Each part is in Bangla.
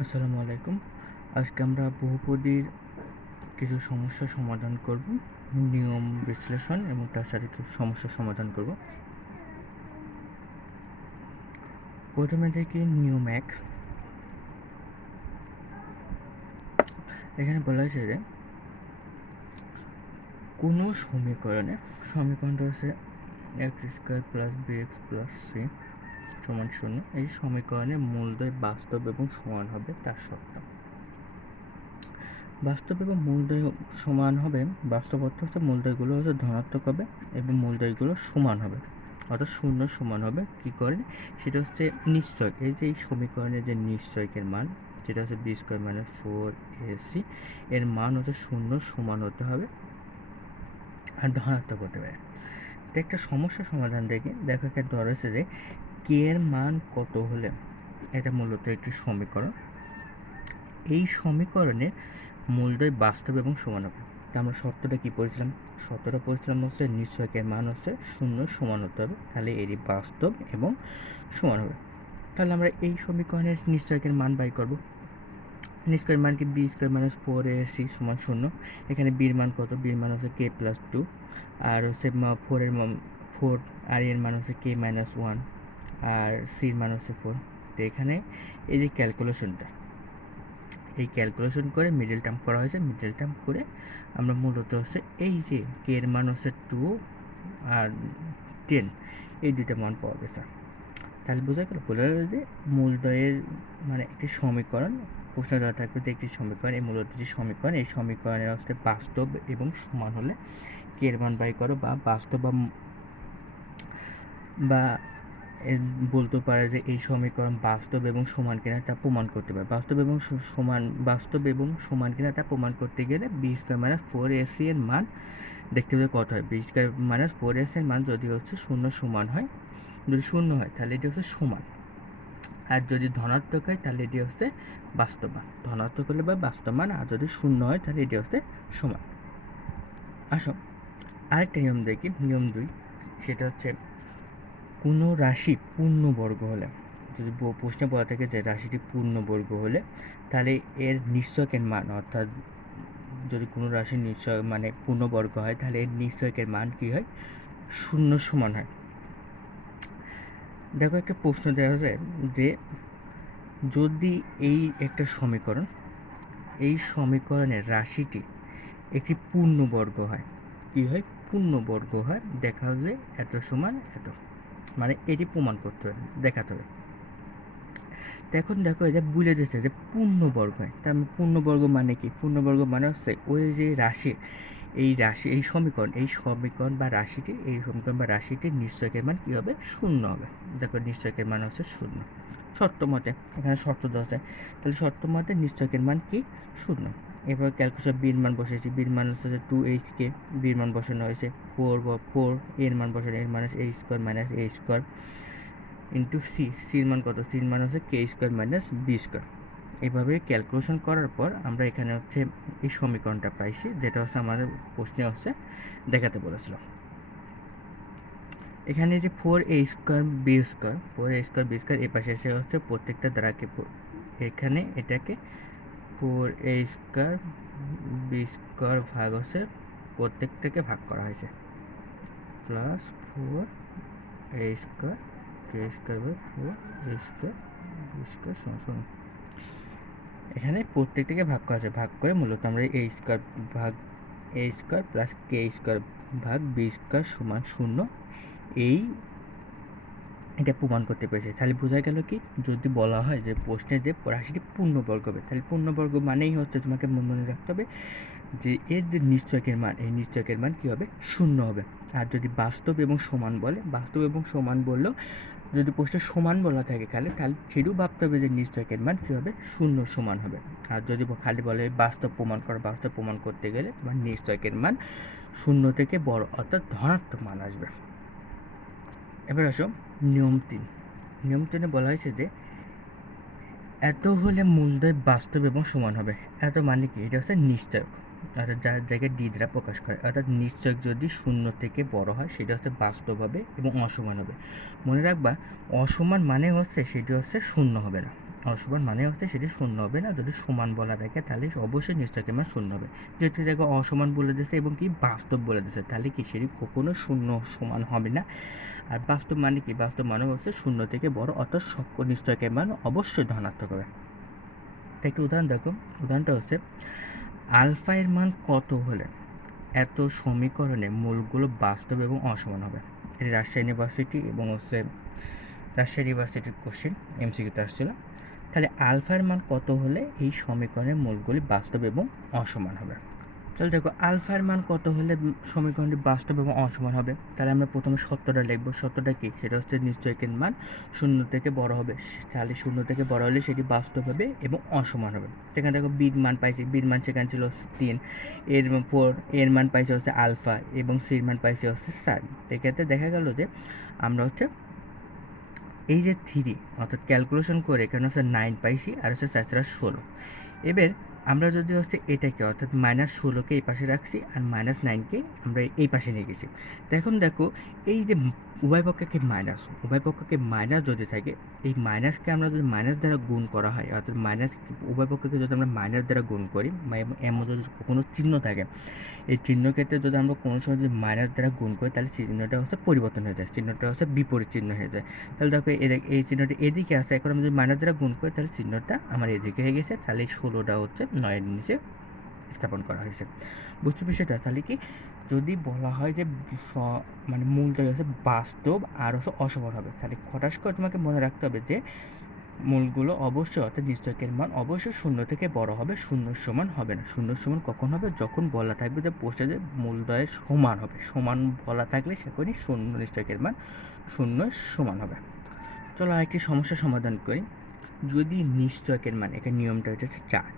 আসসালামু আলাইকুম। আজকে আমরা বহুপদীর কিছু সমস্যার সমাধান করব, নিয়ম বিশ্লেষণ এবং তার সাথে কিছু সমস্যার সমাধান করব। প্রথমে দেখি নিয়ম 1। এখানে বলা হয়েছে যে কোনো সমীকরণটা হচ্ছে x² + bx + c = 0। এই সমীকরণের মূলদ্বয় বাস্তব এবং সমান হবে তার শর্ত। বাস্তব এবং মূলদ্বয় সমান হবে, বাস্তব অর্থ হচ্ছে মূলদ্বয়গুলো হচ্ছে ধনাত্মক হবে এবং মূলদ্বয়গুলো সমান হবে, অর্থাৎ শূন্য সমান হবে। কি করে সেটা হচ্ছে নিশ্চয়ক। এই যে এই সমীকরণের যে নিশ্চয়কের মান, যেটা হচ্ছে b² - 4ac, এর মান হচ্ছে শূন্য সমান হতে হবে আর ধনাত্মক হতে হবে। তো একটা সমস্যার সমাধান দেখি। দেখো একটা ধরা হচ্ছে যে কে এর মান কত হলে, এটা মূলত একটি সমীকরণ। এই সমীকরণের মূলদ্বয় বাস্তব এবং সমান হবে। তা আমরা শর্তটা কি পড়েছিলাম? শর্তটা পড়েছিলাম হচ্ছে নিশ্চয়কের মান হচ্ছে শূন্য সমান হতে হবে, তাহলে এরই বাস্তব এবং সমান হবে। তাহলে আমরা এই সমীকরণের নিশ্চয়কের মান বাই করব। নিশ্চয়কের মান কি b² - 4ac = 0। এখানে বির মান কত? বির মান হচ্ছে k+2, আর হচ্ছে 4 আর এর মান হচ্ছে k - 1, আর সির মান হচ্ছে 4। তো এখানে এই যে ক্যালকুলেশনটা, এই ক্যালকুলেশন করে মিডল টার্ম করা হয়েছে। মিডল টার্ম করে আমরা মূলত হচ্ছে এই যে কে এর মান হচ্ছে 2 আর 10, এই দুইটা মান পাওয়া গেছে। তাহলে বোঝা গেল যে মূলদ্বয়ের মানে একটি সমীকরণ, প্রশ্ন দেওয়া থাকবে যে একটি সমীকরণ, এই মূলত যে সমীকরণ, এই সমীকরণের হচ্ছে বাস্তব এবং সমান হলে কে এর মান বাই করো, বা বাস্তব বা বলতে পারে যে এই সমীকরণ বাস্তব এবং সমান কিনা তা প্রমাণ করতে পারে। বাস্তব এবং সমান কিনা তা প্রমাণ করতে গেলে b² - 4ac এর মান দেখতে হবে কত হয়। b² - 4ac এর মান যদি হচ্ছে শূন্য সমান হয়, যদি শূন্য হয় তাহলে এটি হচ্ছে সমান, আর যদি ধনাত্মক হয় তাহলে এটি হচ্ছে বাস্তব মান। ধনাত্মক হলে বা বাস্তব মান, আর যদি শূন্য হয় তাহলে এটি হচ্ছে সমান। আসো আরেকটা নিয়ম দেখি, নিয়ম 2। সেটা হচ্ছে কোনো রাশি পূর্ণবর্গ হলে, যদি প্রশ্নে বলা থাকে যে রাশিটি পূর্ণবর্গ হলে, তাহলে এর নিশ্চয়কের মান, অর্থাৎ যদি কোনো রাশির নিশ্চয় মানে পূর্ণবর্গ হয়, তাহলে এর নিশ্চয়কের মান কি হয়? শূন্য সমান হয়। দেখো একটা প্রশ্ন দেওয়া আছে যে যদি এই একটা সমীকরণ, এই সমীকরণের রাশিটি একটি পূর্ণবর্গ হয়, কি হয়? পূর্ণবর্গ হয়। দেখা হলে এত সমান এত, মানে এটি প্রমাণ করতে হবে, দেখাতে হবে। এখন দেখো এটা বুঝে যাচ্ছে যে পূর্ণবর্গ হয়। তার পূর্ণবর্গ মানে কি? পূর্ণবর্গ মানে হচ্ছে ওই যে রাশি, এই সমীকরণ বা রাশিটির নিশ্চয়কের মান কী হবে? শূন্য হবে। দেখো নিশ্চয়কের মান হচ্ছে শূন্য। শর্ত মতে, এখানে শর্ত দেওয়া আছে, তাহলে শর্ত মতে নিশ্চয়কের মান কি? শূন্য। এবার ক্যালকুলেশন বির মান বসেছি, বির মান হচ্ছে 2hk, বির মান বসানো হয়েছে 4 এর মান বসানো, এর মান হচ্ছে a² - a² ইন্টু সির মান কত? সির মান হচ্ছে k² - b²। এভাবে ক্যালকুলেশন করার পর আমরা এখানে হচ্ছে এই সমীকরণটা পাইছি, যেটা হচ্ছে আমাদের প্রশ্নে হচ্ছে দেখাতে বলেছিল। এখানে যে 4a² এ পাশে এসে হচ্ছে প্রত্যেকটা দ্বারাকে, এখানে এটাকে 4a² ভাগ হচ্ছে প্রত্যেকটাকে ভাগ করা হয়েছে, plus 4a² k² / 4a² b²। এখানে প্রত্যেকটাকে ভাগ করা আছে, ভাগ করে মূলত আমরা a² প্লাস k² ভাগ b² সমান 0, এটা প্রমাণ করতে পেরেছি। তাহলে বোঝা গেল কি, যদি বলা হয় যে প্রশ্নে যে রাশিটি পূর্ণবর্গ হবে, তাহলে পূর্ণবর্গ মানেই হচ্ছে তোমাকে মনে রাখতে হবে যে এর যে নিশ্চয়কের মান, এই নিশ্চয়কের মান কী হবে? শূন্য হবে। আর যদি বাস্তব এবং সমান বলে, বাস্তব এবং সমান বললেও যদি প্রশ্নে সমান বলা থাকে তাহলে সেটিও ভাবতে হবে যে নিশ্চয়কের মান কী হবে? শূন্য সমান হবে। আর যদি খালি বলে বাস্তব প্রমাণ করতে গেলে তোমার নিশ্চয়কের মান শূন্য থেকে বড়, অর্থাৎ ধনাত্মক মান আসবে। এবার আসো নিয়ম 3। নিয়ম 3-এ বলা হয়েছে যে এত হলে মূলদ্বয় বাস্তব এবং সমান হবে। এত মানে কি? এটা হচ্ছে নিশ্চয়ক, অর্থাৎ যার জায়গায় ডি দ্বারা প্রকাশ করে, অর্থাৎ নিশ্চয়ক যদি শূন্য থেকে বড় হয় সেটা হচ্ছে বাস্তব হবে এবং অসমান হবে। মনে রাখবা, অসমান মানে হচ্ছে সেটি হচ্ছে শূন্য হবে না। অসমান মানে হচ্ছে সেটি শূন্য হবে না। যদি সমান বলা থাকে তাহলে অবশ্যই নিশ্চয়কের মান শূন্য হবে। যেহেতু দেখো অসমান বলে দিয়েছে এবং কি বাস্তব বলে দিয়েছে, তাহলে কি সেটি কখনো শূন্য সমান হবে না। আর বাস্তব মানে কি? বাস্তব মানে হচ্ছে শূন্য থেকে বড়, অর্থাৎ নিশ্চয়কের মান অবশ্যই ধনাত্মক হবে। তো একটা উদাহরণ দেখো, উদাহরণটা হচ্ছে আলফা এর মান কত হলে এত সমীকরণে মূলগুলো বাস্তব এবং অসমান হবে। এটি রাজশাহী ইউনিভার্সিটি এবং হচ্ছে রাজশাহী ইউনিভার্সিটির কোশ্চেন, এমসিকিউতে আসছিল। তাহলে আলফার মান কত হলে এই সমীকরণের মূলগুলি বাস্তব এবং অসমান হবে? তাহলে দেখো আলফার মান কত হলে সমীকরণটি বাস্তব এবং অসমান হবে? তাহলে আমরা প্রথমে সত্যটা লিখবো। সত্যটা কি? সেটা হচ্ছে নিশ্চয়কের মান শূন্য থেকে বড় হবে। তাহলে শূন্য থেকে বড় হলে সেটি বাস্তব হবে এবং অসমান হবে। সেখানে দেখো বির মান পাইছি, বির মান সেখানে ছিল 3, এর মান পাইছি হচ্ছে আলফা এবং সির মান পাইছি হচ্ছে 4। এক্ষেত্রে দেখা গেল যে আমরা হচ্ছে এই যে 3 অর্থাৎ ক্যালকুলেশন করে এখানে হচ্ছে 9 পাইছি আর হচ্ছে 4 16। এবার আমরা যদি হচ্ছে এটাকে অর্থাৎ -16কে এই পাশে রাখছি আর -9কে আমরা এই পাশে নিয়ে গেছি। তো এখন দেখো এই যে উভয় পক্ষকে মাইনাস যদি থাকে, এই মাইনাসকে আমরা যদি মাইনাস দ্বারা গুণ করা হয়, অর্থাৎ উভয় পক্ষকে যদি আমরা মাইনাস দ্বারা গুণ করি বা এর মধ্যে যদি কোনো চিহ্ন থাকে, এই চিহ্ন ক্ষেত্রে যদি আমরা কোনো সময় যদি মাইনাস দ্বারা গুণ করি তাহলে চিহ্নটা হচ্ছে পরিবর্তন হয়ে যায়, চিহ্নটা হচ্ছে বিপরীত চিহ্ন হয়ে যায়। তাহলে দেখো এই চিহ্নটা এদিকে আছে, এখন আমরা যদি মাইনাস দ্বারা গুণ করি তাহলে চিহ্নটা আমার এদিকে হয়ে গেছে। তাহলে এই 16টা হচ্ছে 9-এর নিচে স্থাপন করা হয়েছে। বুঝতে বিষয়টা? তাহলে কি যদি বলা হয় যে মানে মূলটা হচ্ছে বাস্তব আর হচ্ছে অসমান হবে, তাহলে হঠাৎ করে তোমাকে মনে রাখতে হবে যে মূলগুলো অবশ্যই অর্থাৎ নিশ্চয়কের মান অবশ্যই শূন্য থেকে বড় হবে, শূন্যর সমান হবে না। শূন্যর সমান কখন হবে? যখন বলা থাকবে যে যে মূলদ্বয়ের সমান হবে। সমান বলা থাকলে সেখানে শূন্য নিশ্চয়কের মান শূন্যর সমান হবে। চলো আরেকটি সমস্যার সমাধান করি। যদি নিশ্চয়কের মান, এখানে নিয়মটা হচ্ছে 4,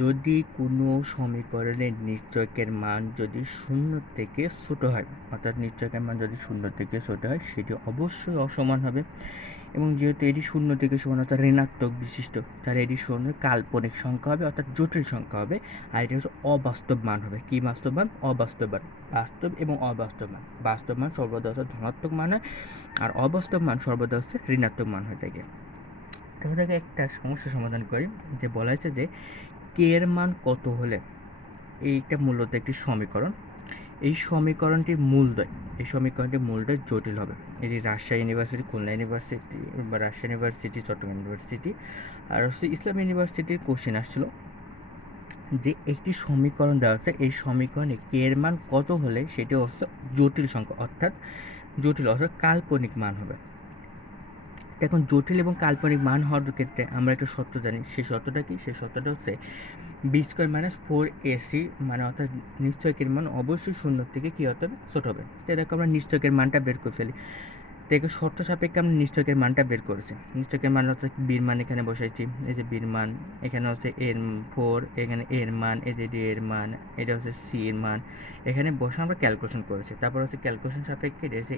যদি কোনো সমীকরণের নিশ্চয়কের মান যদি শূন্য থেকে ছোট হয়, অর্থাৎ নিশ্চয়কের মান যদি শূন্য থেকে ছোট হয় সেটি অবশ্যই অসমান হবে। এবং যেহেতু এটি শূন্য থেকে সমান অর্থাৎ ঋণাত্মক বিশিষ্ট, তাহলে এটি শূন্য কাল্পনিক সংখ্যা হবে অর্থাৎ জটিল সংখ্যা হবে। আর এটি হচ্ছে অবাস্তব মান হবে। কি বাস্তব মান? অবাস্তব মান। বাস্তব এবং অবাস্তব মান, বাস্তব মান সর্বদা হচ্ছে ধনাত্মক মান হয় আর অবাস্তব মান সর্বদা হচ্ছে ঋণাত্মক মান হয়ে থাকে। তাহলে থেকে একটা সমস্যা সমাধান করি, যে বলা হয়েছে যে কে এর মান কত হলে, এইটা মূলত একটি সমীকরণ, এই সমীকরণটির মূলদ্বয় জটিল হবে। এটি রাজশাহী ইউনিভার্সিটি, খুলনা ইউনিভার্সিটি বা রাজশাহী ইউনিভার্সিটি, চট্টগ্রাম ইউনিভার্সিটি আর হচ্ছে ইসলাম ইউনিভার্সিটির কোশ্চেন আসছিল যে একটি সমীকরণ দেওয়া আছে, এই সমীকরণে কে এর মান কত হলে সেটি হচ্ছে জটিল সংখ্যা অর্থাৎ কাল্পনিক মান হবে। এখন জটিল এবং কাল্পনিক মান হওয়ার ক্ষেত্রে আমরা একটা সত্য জানি। সেই সত্যটা কি? সেই সত্যটা হচ্ছে b² - 4ac, মানে অর্থাৎ নিশ্চয়কের মান অবশ্যই শূন্য থেকে কী হতে হবে? ছোট হবে। তো দেখো আমরা নিশ্চয়কের মানটা বের করে ফেলি। দেখো শর্ত সাপেক্ষে আমরা নিশ্চয়কের মানটা বের করেছি। নিশ্চয়কের মান অর্থাৎ বির মান এখানে বসাইছি, এই যে বির মান, এখানে হচ্ছে এর 4, এখানে এর মান, এই যে ডি এর মান, এটা হচ্ছে সি এর মান, এখানে বসে আমরা ক্যালকুলেশন করেছি। তারপর হচ্ছে ক্যালকুলেশন সাপেক্ষে এটা হচ্ছে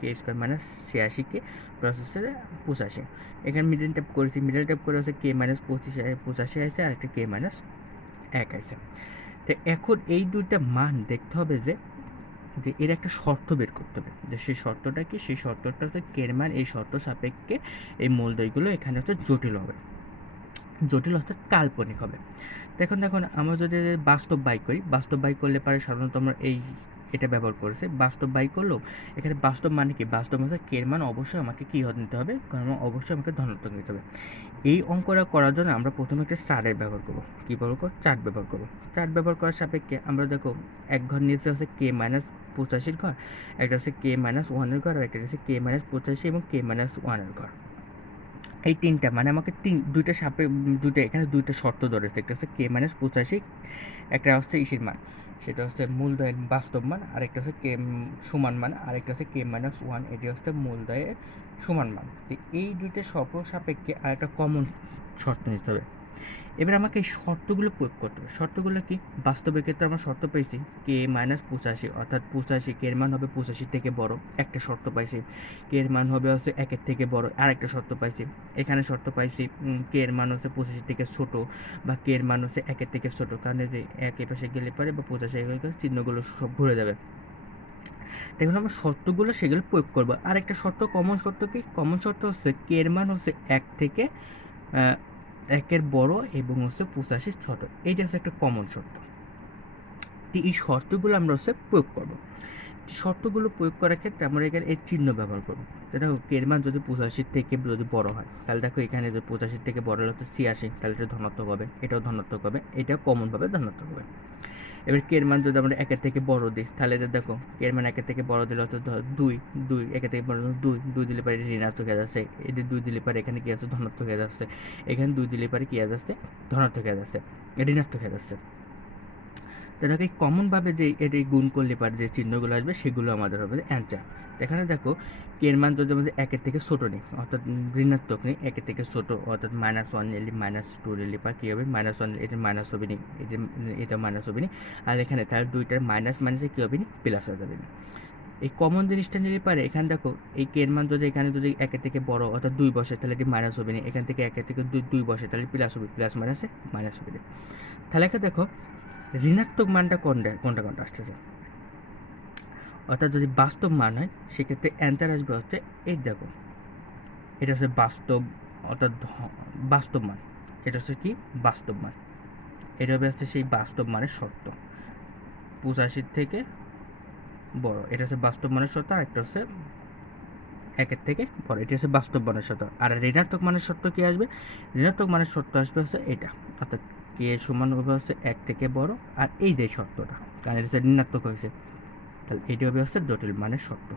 কে² - 86কে প্লাস হচ্ছে 85, এখানে মিডল ট্যাপ করেছি, মিডল ট্যাপ করে হচ্ছে কে-85 আছে আর একটা কে-1 আছে। তো এখন এই দুইটা মান দেখতে হবে যে এর একটা শর্ত বের করতে হবে, যে সেই শর্তটা কি? সেই শর্তটা হচ্ছে কে এর মান এই শর্ত সাপেক্ষে এই মূলদ্বয়গুলো এখানে হচ্ছে জটিল হবে, জটিল অর্থাৎ কাল্পনিক হবে। তো এখন দেখুন আমরা যদি বাস্তব বাই করি, বাস্তব বাই করলে পারে সাধারণত আমরা এটা ব্যবহার করেছি। বাস্তব বাই করলেও এখানে বাস্তব মানে কি? বাস্তব মানে কে এর মান অবশ্যই আমাকে কী নিতে হবে? কারণ অবশ্যই আমাকে ধনাত্মক নিতে হবে। এই অঙ্কটা করার জন্য আমরা প্রথমে একটা চার্টের ব্যবহার করবো। কী ব্যবহার করব? চার্ট ব্যবহার করবো। চার্ট ব্যবহার করার সাপেক্ষে আমরা দেখো এক ঘর নিচে হচ্ছে কে-85 ঘর, একটা হচ্ছে কে-1 ঘর আর একটা হচ্ছে কে-85 এবং কে-1 ঘর। এই তিনটা মানে আমাকে দুইটা এখানে দুইটা শর্ত ধরেছে, একটা হচ্ছে কে-85, একটা হচ্ছে ইসির মান, সেটা হচ্ছে মূলদ্বয়ের বাস্তব মান, আরেকটা হচ্ছে কে সমান মান, আরেকটা হচ্ছে কে-1, এটি হচ্ছে মূলদ্বয়ের সমান মান। তো এই দুইটা শর্ত সাপেক্ষে আরেকটা কমন শর্ত নিতে হবে। এবার আমাকে এই শর্তগুলো প্রয়োগ করতে হবে। শর্তগুলো কি? বাস্তবের ক্ষেত্রে আমরা শর্ত পেয়েছি কে-85, অর্থাৎ 85 কে এর মান হবে 85 থেকে বড়, একটা শর্ত পাইছি। কে এর মান হবে হচ্ছে 1-এর থেকে বড়, আরেকটা শর্ত পাইছি। এখানে শর্ত পাইছি কে এর মান হচ্ছে 85 থেকে ছোট বা কে এর মান হচ্ছে 1-এর থেকে ছোট, কারণ এই যে 1 এ পাশে গেলে পারে বা 85 এ গেলে চিহ্নগুলো সব ঘুরে যাবে। দেখুন আমরা শর্তগুলো সেগুলো প্রয়োগ করবো। আরেকটা শর্ত, কমন শর্ত কি? কমন শর্ত হচ্ছে কে এর মান হচ্ছে 1 থেকে 1-এর বড় এবং হচ্ছে 85 ছোট, এইটা হচ্ছে একটা কমন শর্ত। তো এই শর্তগুলো আমরা হচ্ছে প্রয়োগ করবো। শর্তগুলো প্রয়োগ করার ক্ষেত্রে আমরা এখানে এই চিহ্ন ব্যবহার করবো। দেখো কে এর মান যদি 85 থেকে যদি বড় হয়, তাহলে দেখো এখানে যদি 85 থেকে বড় হলে হচ্ছে 86, তাহলে এটা ধনাত্মক হবে, এটাও ধনাত্মক হবে, এটাও কমনভাবে ধনাত্মক হবে। এবার কে এর মান যদি আমরা 1-এর থেকে বড় দিই, তাহলে এটা দেখো কে এর মান 1-এর থেকে বড় দিলে হচ্ছে 2, 1-এর থেকে বড় 2 দিলে পরে ঋণাত্মক হয়ে যাচ্ছে, এটা 2 দিলে পরে এখানে কি আছে ধনাত্মক হয়ে যাচ্ছে, এখানে 2 দিলে পরে কি হয়ে যাচ্ছে ধনাত্মক হয়ে যাচ্ছে, ঋণাত্মক হয়ে যাচ্ছে। এটাকে কমনভাবে যে এটি গুণ করলে পারে যে চিহ্নগুলো আসবে সেগুলো আমাদের হবে অ্যান্সার। এখানে দেখো কে এর মান যদি আমাদের 1-এর থেকে ছোটো নিই, অর্থাৎ ঋণাত্মক নিই, 1-এর থেকে ছোটো, অর্থাৎ -1 নিলে -2 নিলে পর কী হবে, -1 এটা মাইনাস হবে নি, এটা মাইনাস হবে নি, আর এখানে তাহলে দুইটার মাইনাস মাইনাসে কী হবে নি, প্লাস হয়ে যাবে নি। এই কমন জিনিসটা নিলে পারে এখানে দেখো এই কে এর মান যদি এখানে যদি 1-এর থেকে বড় অর্থাৎ 2 বসে তাহলে এটি মাইনাস হবে না, এখান থেকে 1-এর থেকে 2 বসে তাহলে প্লাস হবে, প্লাস মাইনাসে মাইনাস হবে না। তাহলে এখানে দেখো ঋণাত্মক মানটা কোনটা আসতেছে, অর্থাৎ যদি বাস্তব মান হয় সেক্ষেত্রে অ্যান্সার আসবে হচ্ছে এই দেখো, এটা হচ্ছে বাস্তব, অর্থাৎ বাস্তব মান, এটা হচ্ছে কি বাস্তব মান, এটা হবে হচ্ছে সেই বাস্তব মানের শর্ত, 85 থেকে বড়, এটা হচ্ছে বাস্তব মানের শর্ত, আর একটা হচ্ছে 1-এর থেকে বড়, এটা হচ্ছে বাস্তব মানের শর্ত। আর ঋণাত্মক মানের শর্ত কি আসবে, ঋণাত্মক মানের শর্ত আসবে হচ্ছে এটা, অর্থাৎ কে সমান হবে হচ্ছে 1 থেকে বড়, আর এই যে শর্তটা, কারণ এটা হচ্ছে ঋণাত্মক হয়েছে, তাহলে এটি হবে হচ্ছে জটিল মানের শর্ত।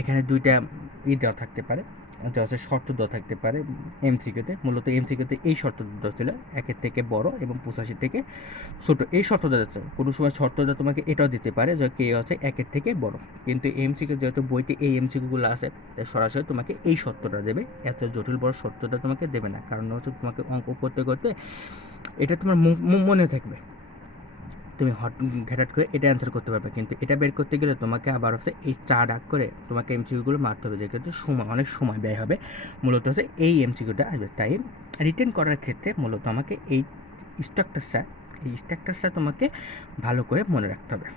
এখানে দুইটা দেওয়া থাকতে পারে, যা হচ্ছে শর্ত দেওয়া থাকতে পারে এমসিকিউতে, মূলত এমসিকিউতে এই শর্ত দেওয়া ছিল 1-এর থেকে বড় এবং 85 থেকে ছোট, এই শর্ত দেওয়া যাচ্ছে। কোনো সময় শর্তটা তোমাকে এটাও দিতে পারে যে কে হচ্ছে 1-এর থেকে বড়, কিন্তু এমসিকিউ যেহেতু বইতে এই এমসিকিউগুলো আছে, তাই সরাসরি তোমাকে এই শর্তটা দেবে, এত জটিল বড় শর্তটা তোমাকে দেবে না, কারণ হচ্ছে তোমাকে অঙ্ক করতে করতে এটা তোমার মনে থাকবে, তুমি ঘাটাট করে এটা অ্যান্সার করতে পারবে, কিন্তু এটা বের করতে গেলে তোমাকে আবার হচ্ছে এই 4 ডাক করে তোমাকে এমসিকিউগুলো মারতে হবে, যেক্ষেত্রে অনেক সময় ব্যয় হবে, মূলত হচ্ছে এই এমসিকিউটা আসবে। তাই রিটেন করার ক্ষেত্রে মূলত আমাকে এই স্ট্রাকচারটা তোমাকে ভালো করে মনে রাখতে হবে।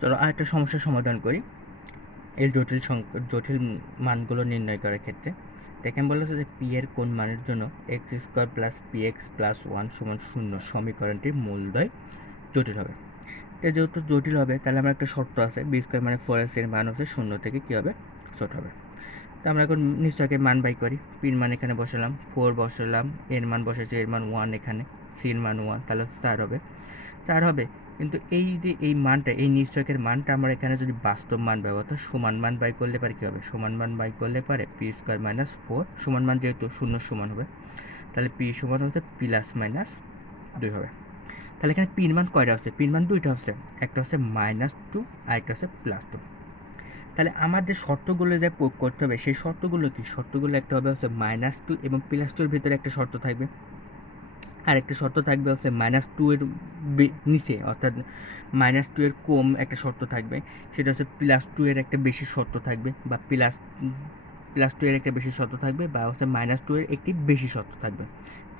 চলো আরেকটা সমস্যার সমাধান করি, এর জটিল মানগুলো নির্ণয় করার ক্ষেত্রে দেখেন বলা হচ্ছে যে পি এর কোন মানের জন্য x² প্লাস px প্লাস 1 সমান 0 সমীকরণটির মূলদ্বয় জটিল হবে। এটা যেহেতু জটিল হবে তাহলে আমার একটা শর্ত আছে, b² মানে 4x এর মান হচ্ছে 0 থেকে কী হবে ছোট হবে। তো আমরা এখন নিশ্চয়কে মান বাই করি, পির মান এখানে বসালাম, 4 বসালাম, এর মান বসেছে, এর মান 1, এখানে সির মান 1, তাহলে 4 হবে, 4 হবে। কিন্তু এই যে এই মানটা, এই নিশ্চয়কের মানটা আমরা এখানে যদি বাস্তব মান ব্যবহার তো সমান মান বাই করলে পারে কী হবে, সমান মান বাই করলে পারে p² মাইনাস 4 সমান মান যেহেতু 0 সমান হবে, তাহলে p সমান হচ্ছে প্লাস মাইনাস 2 হবে। তাহলে এখানে পির মান কয়টা হচ্ছে, পির মান দুইটা হচ্ছে, একটা হচ্ছে -2 আর একটা হচ্ছে +2। তাহলে আমার যে শর্তগুলো যা প্রয়োগ করতে হবে সেই শর্তগুলো কি, শর্তগুলো একটা হবে হচ্ছে -2 এবং +2 এর ভিতরে একটা শর্ত থাকবে, আর একটা শর্ত থাকবে হচ্ছে -2 এর নিচে, অর্থাৎ -2 এর কম একটা শর্ত থাকবে, সেটা হচ্ছে +2 এর একটা বেশি শর্ত থাকবে, বা +2 এর একটা বেশি শর্ত থাকবে, বা হচ্ছে -2 এর একটি বেশি শর্ত থাকবে।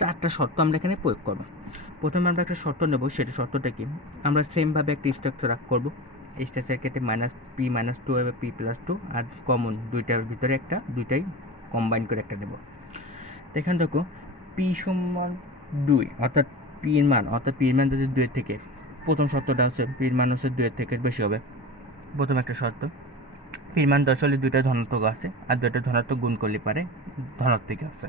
4টা শর্ত আমরা এখানে প্রয়োগ করব। প্রথমে আমরা একটা শর্ত নেব, সেটা শর্তটা কি, আমরা সেমভাবে একটা স্ট্রাকচার করব, এই স্ট্রাকচার ক্ষেত্রে -p-2 হবে p+2, আর কমন দুইটার ভিতরে একটা, দুইটাই কম্বাইন করে একটা নেব। এখানে দেখো p সমান 2, অর্থাৎ p এর মান যদি 2 এর থেকে, প্রথম শর্তটা হচ্ছে p এর মান হচ্ছে 2 এর থেকে বেশি হবে, প্রথম একটা শর্ত। p এর মান 10 হলে দুইটা ধনাত্মক আছে, আর দুইটা ধনাত্মক গুণ করলে পারে ধনাত্মক আছে।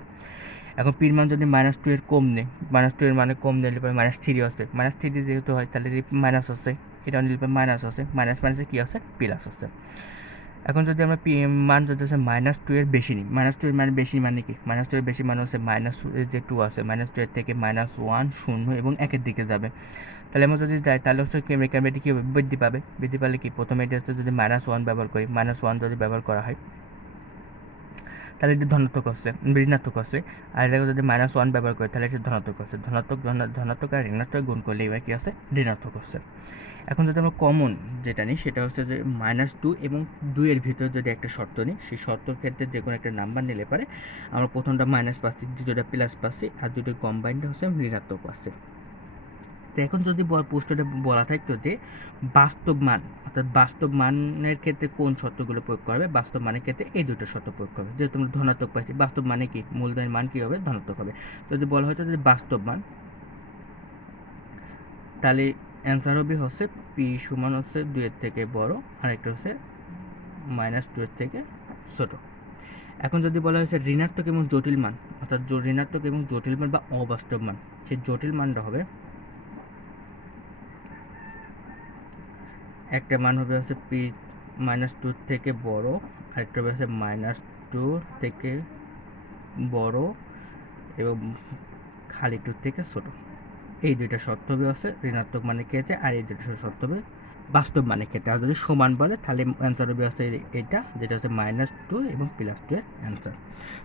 এখন p এর মান যদি -2 এর কম নেই, -2 এর মানে কম নিলে পরে -3 আছে, -3 যেহেতু হয় তাহলে মাইনাস আছে, এটা নিলে পরে মাইনাস আছে, মাইনাস মাইনাসে কী আছে প্লাস আছে। এখন যদি আমরা মান যদি হচ্ছে -2 এর বেশি নিই, -2 এর মানে বেশি মানে কি, -2 এর বেশি মানে হচ্ছে যে 2 আছে, -2 এর থেকে -1 0 এবং 1-এর দিকে যাবে, তাহলে আমরা যদি যাই তাহলে হচ্ছে এখানে এটি কী হবে বৃদ্ধি পাবে, বৃদ্ধি পালে কি প্রথমে এটি হচ্ছে যদি -1 ব্যবহার করি, -1 যদি ব্যবহার করা হয় তাহলে এটি ধনাত্মক হচ্ছে, ঋণাত্মক হচ্ছে, আর এটাকে যদি -1 ব্যবহার করি তাহলে এটি ধনাত্মক হচ্ছে, ধনাত্মক আর ঋণাত্মক গুণ করলে এবার কী আছে ঋণাত্মক হচ্ছে। এখন যদি আমরা কমন যেটা নিই সেটা হচ্ছে যে -2 এবং 2 এর ভিতরে যদি একটা শর্ত নিই, সেই শর্তর ক্ষেত্রে যে কোনো একটা নাম্বার নিলে পারে আমরা প্রথমটা মাইনাস পাচ্ছি, দ্বিতীয়টা প্লাস পাচ্ছি, আর দুটোর কম্বাইন্ডটা হচ্ছে ঋণাত্মক পাচ্ছি। তো এখন যদি প্রশ্নটা বলা থাকতো যে বাস্তব মান, অর্থাৎ বাস্তব মানের ক্ষেত্রে কোন শর্তগুলো প্রয়োগ করবে, বাস্তব মানের ক্ষেত্রে এই দুটো শর্ত প্রয়োগ করবে। যেহেতু আমরা ধনাত্মক পাইছি, বাস্তব মানে কি, মূলধনের মান কী হবে, ধনাত্মক হবে। যদি বলা হয়তো যে বাস্তব মান, তাহলে অ্যান্সার হবে হচ্ছে পি সমান হচ্ছে 2-এর থেকে বড়, আরেকটা হচ্ছে -2-এর থেকে ছোট। এখন যদি বলা হয়েছে ঋণাত্মক এবং জটিল মান, অর্থাৎ ঋণাত্মক এবং জটিল মান বা অবাস্তব মান, সেই জটিল মানটা হবে, একটা মান হবে হচ্ছে পি -2 থেকে বড়, আরেকটা হবে হচ্ছে -2 থেকে বড় এবং খালি 2 থেকে ছোট। এই দুইটা শর্ত হবে হচ্ছে ঋণাত্মক মানের ক্ষেত্রে, আর এই দুটো শর্ত হবে বাস্তব মানের ক্ষেত্রে। আর যদি সমান বলে তাহলে অ্যান্সার হবে হচ্ছে এটা, যেটা হচ্ছে -2 এবং +2 এর অ্যান্সার।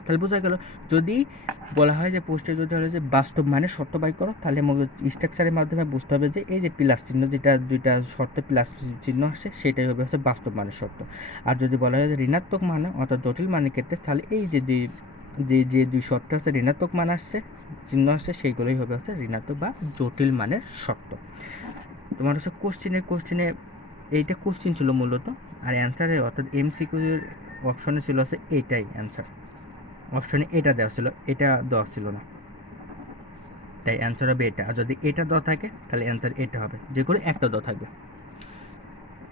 তাহলে বোঝা গেল, যদি বলা হয় যে পোস্টে যদি হলো যে বাস্তব মানের শর্ত বাই করো, তাহলে স্ট্রাকচারের মাধ্যমে বুঝতে হবে যে এই যে প্লাস চিহ্ন, যেটা দুইটা শর্তে প্লাস চিহ্ন আসছে, সেটাই হবে হচ্ছে বাস্তব মানের শর্ত। আর যদি বলা হয় যে ঋণাত্মক মানে অর্থাৎ জটিল মানের ক্ষেত্রে, তাহলে এই যে দুই শর্ত আছে, ঋণাত্মক মান আসছে, চিহ্ন আসছে, সেইগুলোই হবে হচ্ছে ঋণাত্মক বা জটিল মানের শর্ত। তোমার হচ্ছে কোশ্চিনে এইটা কোশ্চিন ছিল মূলত, আর অ্যান্সারে অর্থাৎ এমসিকিউর অপশনে ছিল হচ্ছে এইটাই অ্যান্সার। অপশনে এটা দেওয়া ছিল, এটা দেওয়া ছিল না, তাই অ্যান্সার হবে এটা। আর যদি এটা দেওয়া থাকে তাহলে অ্যান্সার এটা হবে, যে কোনো একটা দেওয়া থাকবে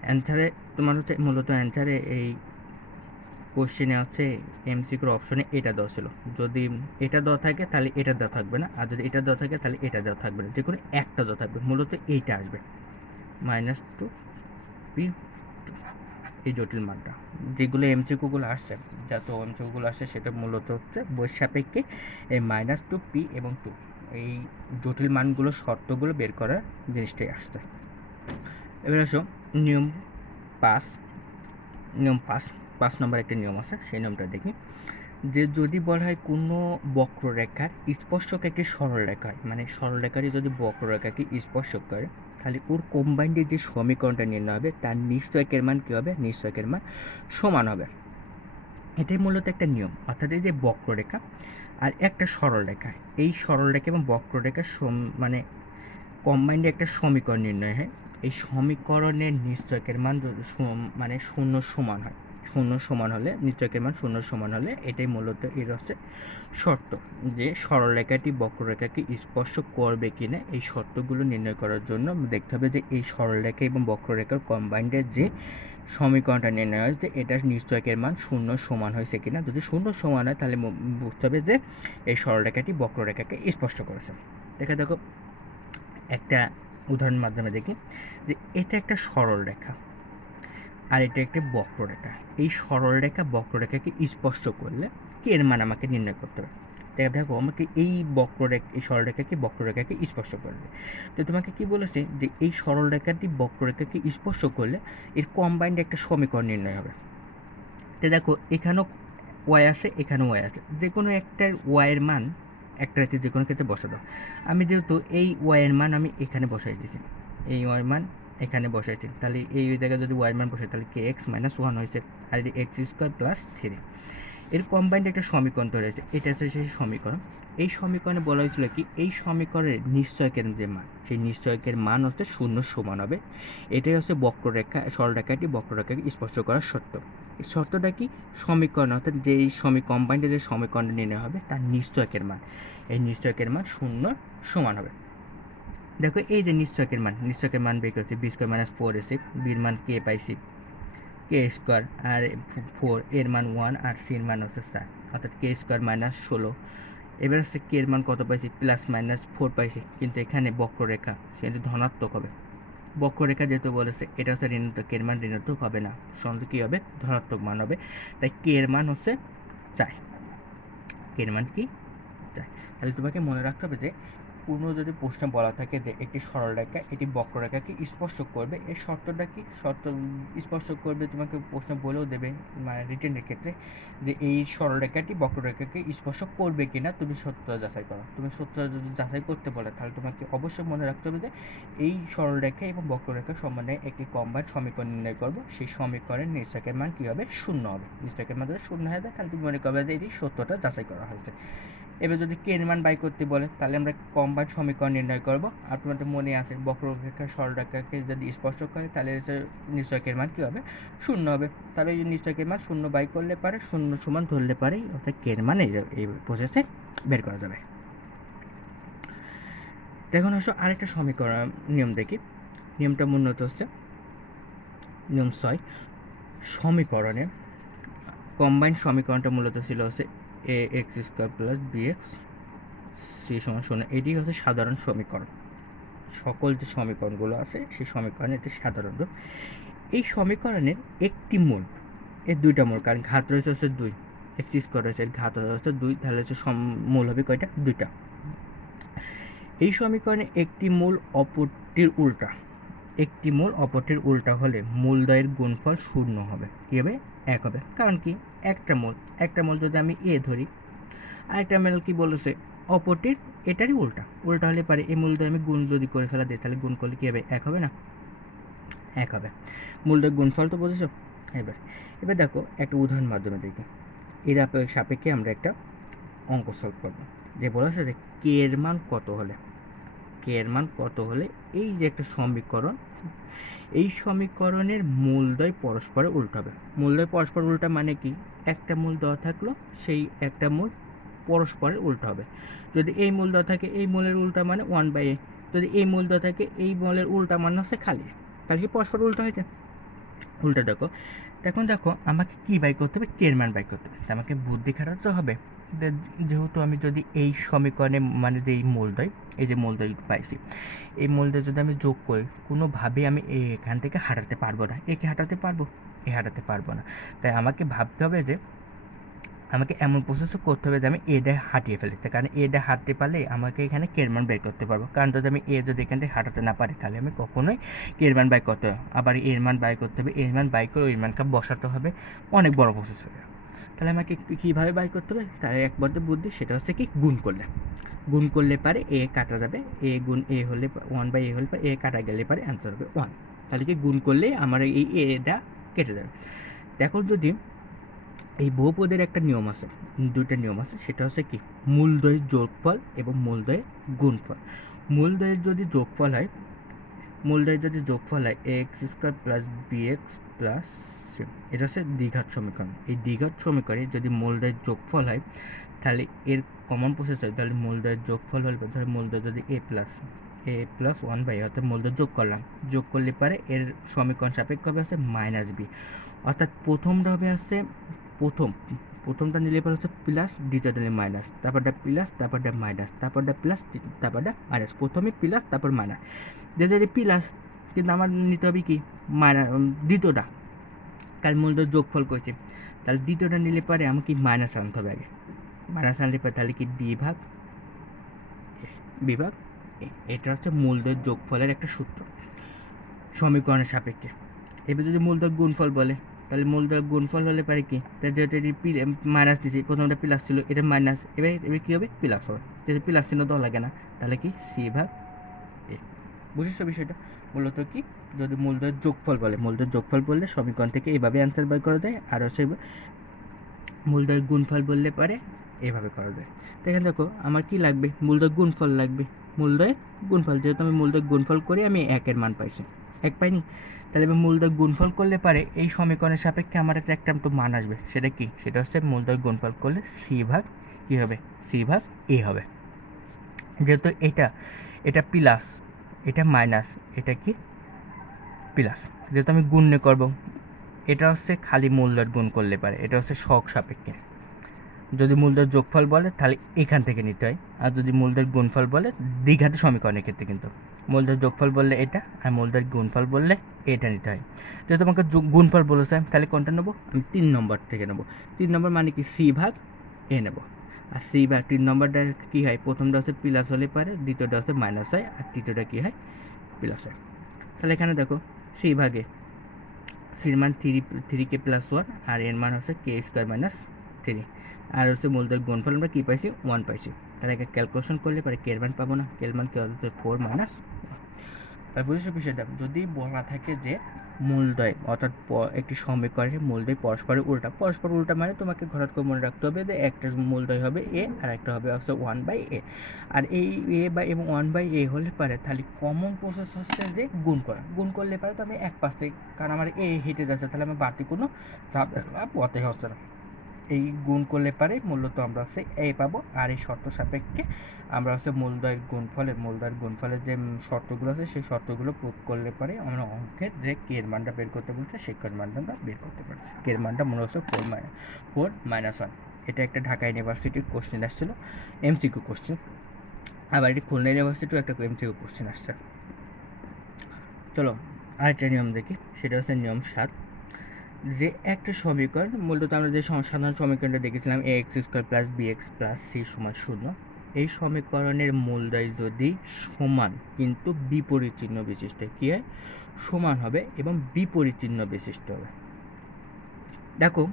অ্যান্সারে। তোমার হচ্ছে মূলত অ্যান্সারে এই কোশ্চেনে হচ্ছে এমসিকিউর অপশনে এটা দেওয়া ছিল, যদি এটা দেওয়া থাকে তাহলে এটা দেওয়া থাকবে না, আর যদি এটা দেওয়া থাকে তাহলে এটা দেওয়া থাকবে না, যে কোনো একটা দেওয়া থাকবে, মূলত এইটা আসবে -2 পি, এই জটিল মানটা। যেগুলো এমসিকিউগুলো আসছে, যত এমসিকিউগুলো আসছে, সেটা মূলত হচ্ছে বই সাপেক্ষে এই -2 পি এবং 2, এই জটিল মানগুলো শর্তগুলো বের করার জিনিসটাই আসছে। এবার আসো নিয়ম 5, নিয়ম 5 নম্বর একটা নিয়ম আছে, সেই নিয়মটা দেখি। যে যদি বলা হয় কোনো বক্ররেখার স্পর্শক একটি সরলরেখা হয়, মানে সরলরেখারই যদি বক্ররেখাকে স্পর্শক করে, তাহলে ওর কম্বাইন্ডে যে সমীকরণটা নির্ণয় হবে, তার নিশ্চয়কের মান কী হবে, নিশ্চয়কের মান সমান হবে। এটাই মূলত একটা নিয়ম। অর্থাৎ এই যে বক্ররেখা আর একটা সরলরেখা, এই সরলরেখা এবং বক্ররেখা মানে কম্বাইন্ডে একটা সমীকরণ নির্ণয় হয়। এই সমীকরণের নিশ্চয়কের মান মানে 0 সমান হয়, 0 সমান হলে, নিশ্চয়কের মান 0 সমান হলে, এটাই মূলত এর হচ্ছে শর্ত, যে সরলরেখাটি বক্ররেখাকে স্পর্শ করবে কিনা। এই শর্তগুলো নির্ণয় করার জন্য দেখতে হবে যে এই সরলরেখা এবং বক্ররেখার কম্বাইন্ডের যে সমীকরণটা নির্ণয় হয়, যে এটার নিশ্চয়কের মান 0 সমান হয়েছে কিনা। যদি 0 সমান হয় তাহলে বুঝতে হবে যে এই সরলরেখাটি বক্ররেখাকে স্পর্শ করেছে। দেখো একটা উদাহরণের মাধ্যমে দেখি, যে এটা একটা সরল রেখা আর এটা একটা বক্ররেখা। এই সরল রেখা বক্ররেখাকে স্পর্শ করলে কি এর মান আমাকে নির্ণয় করতে হবে। দেখো আমাকে এই সরলরেখাকে বক্ররেখাকে স্পর্শ করবে, তো তোমাকে কি বলেছে যে এই সরল রেখাটি বক্ররেখাকে স্পর্শ করলে এর কম্বাইন্ড একটা সমীকরণ নির্ণয় হবে। তো দেখো এখানেও ওয়াই আছে, এখানেও ওয়াই আছে, যে কোনো একটার ওয়াইয়ের মান একটা রেখে যে কোনো ক্ষেত্রে বসা দাও। আমি যেহেতু এই ওয়াইয়ের মান আমি এখানে বসাই দিয়েছি, এই ওয়াইয়ের মান এখানে বসাইছি, তাহলে এই জায়গায় যদি ওয়াইয়ের মান বসাই, তাহলে x - 1 হয়েছে, আর x² + 3, এর কম্বাইন্ড একটা সমীকরণ তৈরি হয়েছে। এটা হচ্ছে সেই সমীকরণ। এই সমীকরণে বলা হয়েছিল কি, এই সমীকরণের নিশ্চয়কের যে মান, সেই নিশ্চয়কের মান হচ্ছে 0 সমান হবে। এটাই হচ্ছে বক্ররেখা, সরলরেখাটি বক্ররেখাকে স্পর্শ করার শর্ত। এই শর্তটা কি, সমীকরণ, অর্থাৎ যেই কম্বাইন্ডে যে সমীকরণটা নির্ণয় হবে তার নিশ্চয়কের মান, এই নিশ্চয়কের মান 0 সমান হবে। দেখো এই যে নিশ্চয়কের মান বের করছি, b² - 4ac, বির মান k পাইছি k², আর 4 এর মান 1, আর c এর মান হচ্ছে 4, অর্থাৎ k² - 16। এবার হচ্ছে k এর মান কত পাইছি, +-4 পাইছি, কিন্তু এখানে বক্ররেখা সেটা ধনাত্মক হবে। বক্ররেখা যেহেতু বলেছে এটা হচ্ছে ঋণাত্মক, k এর মান ঋণাত্মক হবে না, সঙ্গে কী হবে, ধনাত্মক মান হবে। তাই k এর মান হচ্ছে 4, k এর মান কি 4। তাহলে তোমাকে মনে রাখতে হবে যে কোনো যদি প্রশ্ন বলা থাকে যে একটি সরলরেখা এটি বক্ররেখাকে স্পর্শ করবে, এর শর্তটা কি, শর্ত স্পর্শ করবে, তোমাকে প্রশ্ন বলেও দেবে মানে রিটেনের ক্ষেত্রে, যে এই সরলরেখাটি বক্ররেখাকে স্পর্শ করবে কিনা তুমি সত্যতা যাচাই করো। তুমি সত্যতা যদি যাচাই করতে বলে, তাহলে তোমাকে অবশ্যই মনে রাখতে হবে যে এই সরলরেখা এবং বক্ররেখার সম্বন্ধে একটি কম্বাইন্ড সমীকরণ নির্ণয় করবো, সেই সমীকরণের নিশ্চয়কের মান কী হবে, 0 হবে। নিশ্চয়কের মান যদি 0 হয়ে যায়, তাহলে তুমি মনে করবে যে এটি সত্যতা যাচাই করা হয়েছে। এবার যদি কে এর মান বাই করতে বলে তাহলে আমরা কম্বাইন্ড সমীকরণ নির্ণয় করব। আপনাদের মনে আছে বক্ররেখা সরলরেখাকে যদি স্পর্শ করে তাহলে নিশ্চয়কের মান কী হবে, শূন্য হবে। তাহলে এই নিশ্চয়কের মান শূন্য বাই করলে পারে, শূন্য সমান ধরলে পারে, অর্থাৎ কে এর মান এই প্রসেসে বের করা যাবে। দেখুন আসো আরেকটা সমীকরণ নিয়ম দেখি। নিয়মটা মূলত হচ্ছে নিয়ম 6। সমীকরণে কম্বাইন্ড সমীকরণটা মূলত ছিল হচ্ছে A X square plus B X C সমান শূন্য। এটি হচ্ছে সাধারণ সমীকরণ। সকল যে সমীকরণগুলো আছে সেই সমীকরণের এটি সাধারণ রূপ। এই সমীকরণের একটি মূল, এর দুইটা মূল, কারণ ঘাত রয়েছে হচ্ছে 2, এক্স স্কোয়ার রয়েছে, এর ঘাত হচ্ছে 2, তাহলে হচ্ছে মূল হবে কয়টা, দুইটা। এই সমীকরণে একটি মূল অপরটির উল্টা, একটি মূল অপরটির উল্টা হলে মূলদ্বয়ের গুণফল শূন্য হবে। কী হবে, 1 হবে। কারণ কি, একটা মূল যদি আমি এ ধরি, আরেকটা মূল কি বলেছে অপরটির এটারই উল্টা হলে পারে এই মূলদ্বয় আমি গুণ যদি করে ফেলা দিই তাহলে গুণ করলে কী হবে, 1 হবে না, 1 হবে। মূলদ্বয় গুণফল তো বুঝেছো। এবার দেখো একটা উদাহরণ মাধ্যমে দেখি। এর সাপেক্ষে আমরা একটা অঙ্ক সলভ করবো। যে বলেছে যে কে এর মান কত হলে এই যে একটা সমীকরণ, এই সমীকরণের মূলদ্বয় পরস্পরের উল্টা হবে। মূলদ্বয় পরস্পর উল্টা মানে কি, একটা মূল দেওয়া থাকলো, সেই একটা মূল পরস্পরের উল্টা হবে। যদি এই মূল দেওয়া থাকে এই মূলের উল্টা মানে 1/a, যদি এই মূল দেওয়া থাকে এই মূলের উল্টা মানে হচ্ছে খালি, তাহলে কি পরস্পর উল্টা হয়েছে। উল্টা দেখো আমাকে কি বাই করতে হবে, কে এর মান বাই করতে হবে। আমাকে বুদ্ধি খাটাতে হবে। যেহেতু আমি যদি এই সমীকরণে মানে যে এই মূলদ্বয় পাইছি, এই মূলদ্বয় যদি আমি যোগ করি, কোনোভাবেই আমি এখান থেকে হাঁটাতে পারবো না। একে হাঁটাতে পারবো না। তাই আমাকে ভাবতে হবে যে আমাকে এমন প্রসেসও করতে হবে যে আমি এটা হাঁটিয়ে ফেলি, কারণ এটা হাঁটতে পারলে আমাকে এখানে কের মান বের করতে পারবো। কারণ যদি আমি যদি এখান থেকে হাঁটাতে না পারি তাহলে আমি কখনোই কের মান বাই করতে হবে। আবার এর মান বাই করতে হবে, এর মান বাই করে ওই মানকে বসাতে হবে, অনেক বড় প্রসেস হবে। তাহলে আমাকে কীভাবে বাই করতে হবে, তার একমাত্র বুদ্ধি, সেটা হচ্ছে কি গুণ করলে পারে এ কাটা যাবে, এ গুণ এ হলে 1/a হলে এ কাটা গেলে পারে অ্যান্সার হবে 1। তাহলে কি গুণ করলে আমার এই এটা কেটে যাবে। দেখো যদি এই বহুপদের একটা নিয়ম আছে, দুইটা নিয়ম আছে, সেটা হচ্ছে কি মূলদ্বয়ের যোগফল এবং মূলদ্বয়ের গুণফল। মূলদ্বয়ের যদি যোগফল হয় x square plus B x plus c, এটা হচ্ছে দ্বিঘাত সমীকরণ। এই দ্বিঘাত সমীকরণে যদি মূলদ্বয়ের যোগফল হয় তাহলে এর কমন প্রসেস হয়, তাহলে মূলদ্বয়ের যোগফল হলে ধর মূলদ্বয় যদি এ প্লাস 1/a, অর্থাৎ মূলদ্বয় যোগ করলে পারে এর সমীকরণ সাপেক্ষ হবে আছে মাইনাস বি। অর্থাৎ প্রথমটা হবে আছে প্রথমটা নিলে পরে হচ্ছে প্লাস, দ্বিতীয়টা নিলে মাইনাস, তারপরটা প্লাস, তারপরটা মাইনাস, তারপরটা প্লাস, তারপরটা মাইনাস। প্রথমে প্লাস তারপর মাইনাস, যদি প্লাস, কিন্তু আমার নিতে হবে কি মাইনাস দ্বিতীয়টা, কাল মূলদ্বয় যোগফল করছে, তাহলে দ্বিতীয়টা নিলে পরে আমাকে মাইনাস আনতে হবে আগে। মাইনাস আনলে পরে তাহলে কি বিভাগ, এটা হচ্ছে মূলদ্বয় যোগফলের একটা সূত্র সমীকরণের সাপেক্ষে। এবার যদি মূলদ্বয় গুণফল বলে তাহলে মূলদ্বয় গুণফল হলে পারে কি, যেহেতু এটি মাইনাস দিচ্ছি, প্রথমটা প্লাস ছিল, এটা মাইনাস, এবার কী হবে প্লাস হবে, যেহেতু প্লাস চিহ্ন দেওয়া লাগে না, তাহলে কি সি ভাগ এ। বুঝেছো বিষয়টা। মূলত কি, যদি মূলদ্বয় যোগফল বললে সমীকরণ থেকে এইভাবে অ্যান্সার বের করা যায়, আর হচ্ছে মূলদ্বয়ের গুণফল বললে পারে এইভাবে করা যায়। দেখেন দেখো আমার কি লাগবে, মূলদ্বয় গুণফল লাগবে। যেহেতু আমি মূলদ্বয় গুণফল করে আমি 1-এর মান পাইছি, 1 পাইনি, তাহলে এবার মূলদ্বয় গুণফল করলে পারে এই সমীকরণের সাপেক্ষে আমার একটা তো মান আসবে, সেটা হচ্ছে মূলদ্বয় গুণফল করলে সি ভাগ কী হবে, সি ভাগ এ হবে। যেহেতু এটা প্লাস, এটা মাইনাস, এটা কি প্লাস, যেহেতু আমি গুণ করব, এটা হচ্ছে খালি মূলদ্বয় গুণ করলে পারে, এটা হচ্ছে সহগ সাপেক্ষে। যদি মূলদ্বয় যোগফল বলে তাহলে এখান থেকে নিতে হয়, আর যদি মূলদ্বয় গুণফল বলে দ্বিঘাত সমীকরণের ক্ষেত্রে কিন্তু মূলদ্বয় যোগফল বললে এটা, আর মূলদ্বয় গুণফল বললে এটা নিতে হয়। যেহেতু আমাকে গুণফল বলেছে তাহলে কোনটা নেবো, আমি 3 নম্বর থেকে নেবো। 3 নম্বর মানে কি সি ভাগ এ নেবো। আর সি ভাগ 3 নম্বরটা কী হয়, প্রথমটা হচ্ছে প্লাস হলে পারে, দ্বিতীয়টা হচ্ছে মাইনাস হয়, আর তৃতীয়টা কী হয় প্লাস হয়। তাহলে এখানে দেখো সি ভাগে সির মান 3k প্লাস 1, আর এর মান হচ্ছে কে স্কোয়ার মাইনাস 3, আর হচ্ছে মূলদ্বয় গুণফল আমরা কী পাইছি 1 পাইছি। তাহলে ক্যালকুলেশন করলে পারে কে এর মান পাবো না, কে এর মান কী হচ্ছে 4 - 1। তাহলে বুঝেছো বিষয়টা? যদি বলা থাকে যে মূলদ্বয় অর্থাৎ একটি সমীকরণের মূলদ্বয় পরস্পর উল্টা মানে তোমাকে হঠাৎ করে মনে রাখতে হবে যে একটা মূলদ্বয় হবে এ আর একটা হবে হচ্ছে 1/a। আর এই এ বা এবং 1/a হলে পারে তাহলে কমন প্রসেস হচ্ছে যে গুণ করলে পারে তো আমি এক পাশে, কারণ আমার এ হেঁটে যাচ্ছে, তাহলে আমার বাড়তি কোনো পথে হচ্ছে না। এই গুণ করলে পারে মূলত আমরা হচ্ছে এ পাবো। আর এই শর্ত সাপেক্ষে আমরা হচ্ছে মূলদ্বয়ের গুণফলের যে শর্তগুলো আছে সেই শর্তগুলো প্রয়োগ করলে পারে আমরা অঙ্কের যে কে এর মানটা বের করতে বলছে সেই কে এর মানটা আমরা বের করতে পারছি। কে এর মানটা মনে হচ্ছে 4-1। এটা একটা ঢাকা ইউনিভার্সিটির কোশ্চেন আসছিল, এমসিকিউ কোশ্চেন। আবার এটি খুলনা ইউনিভার্সিটিও একটা এমসিকিউ কোশ্চেন আসছে। চলো আরেকটা নিয়ম দেখি, সেটা হচ্ছে নিয়ম 7। যে একটা সমীকরণ মূলত আমরা যে সাধারণ সমীকরণটা দেখেছিলাম ax² + bx + c = 0, এই সমীকরণের মূলদ্বয় যদি সমান কিন্তু বিপরীত চিহ্ন বিশিষ্ট কি হয়, সমান হবে এবং বিপরীত চিহ্ন বিশিষ্ট হবে। দেখো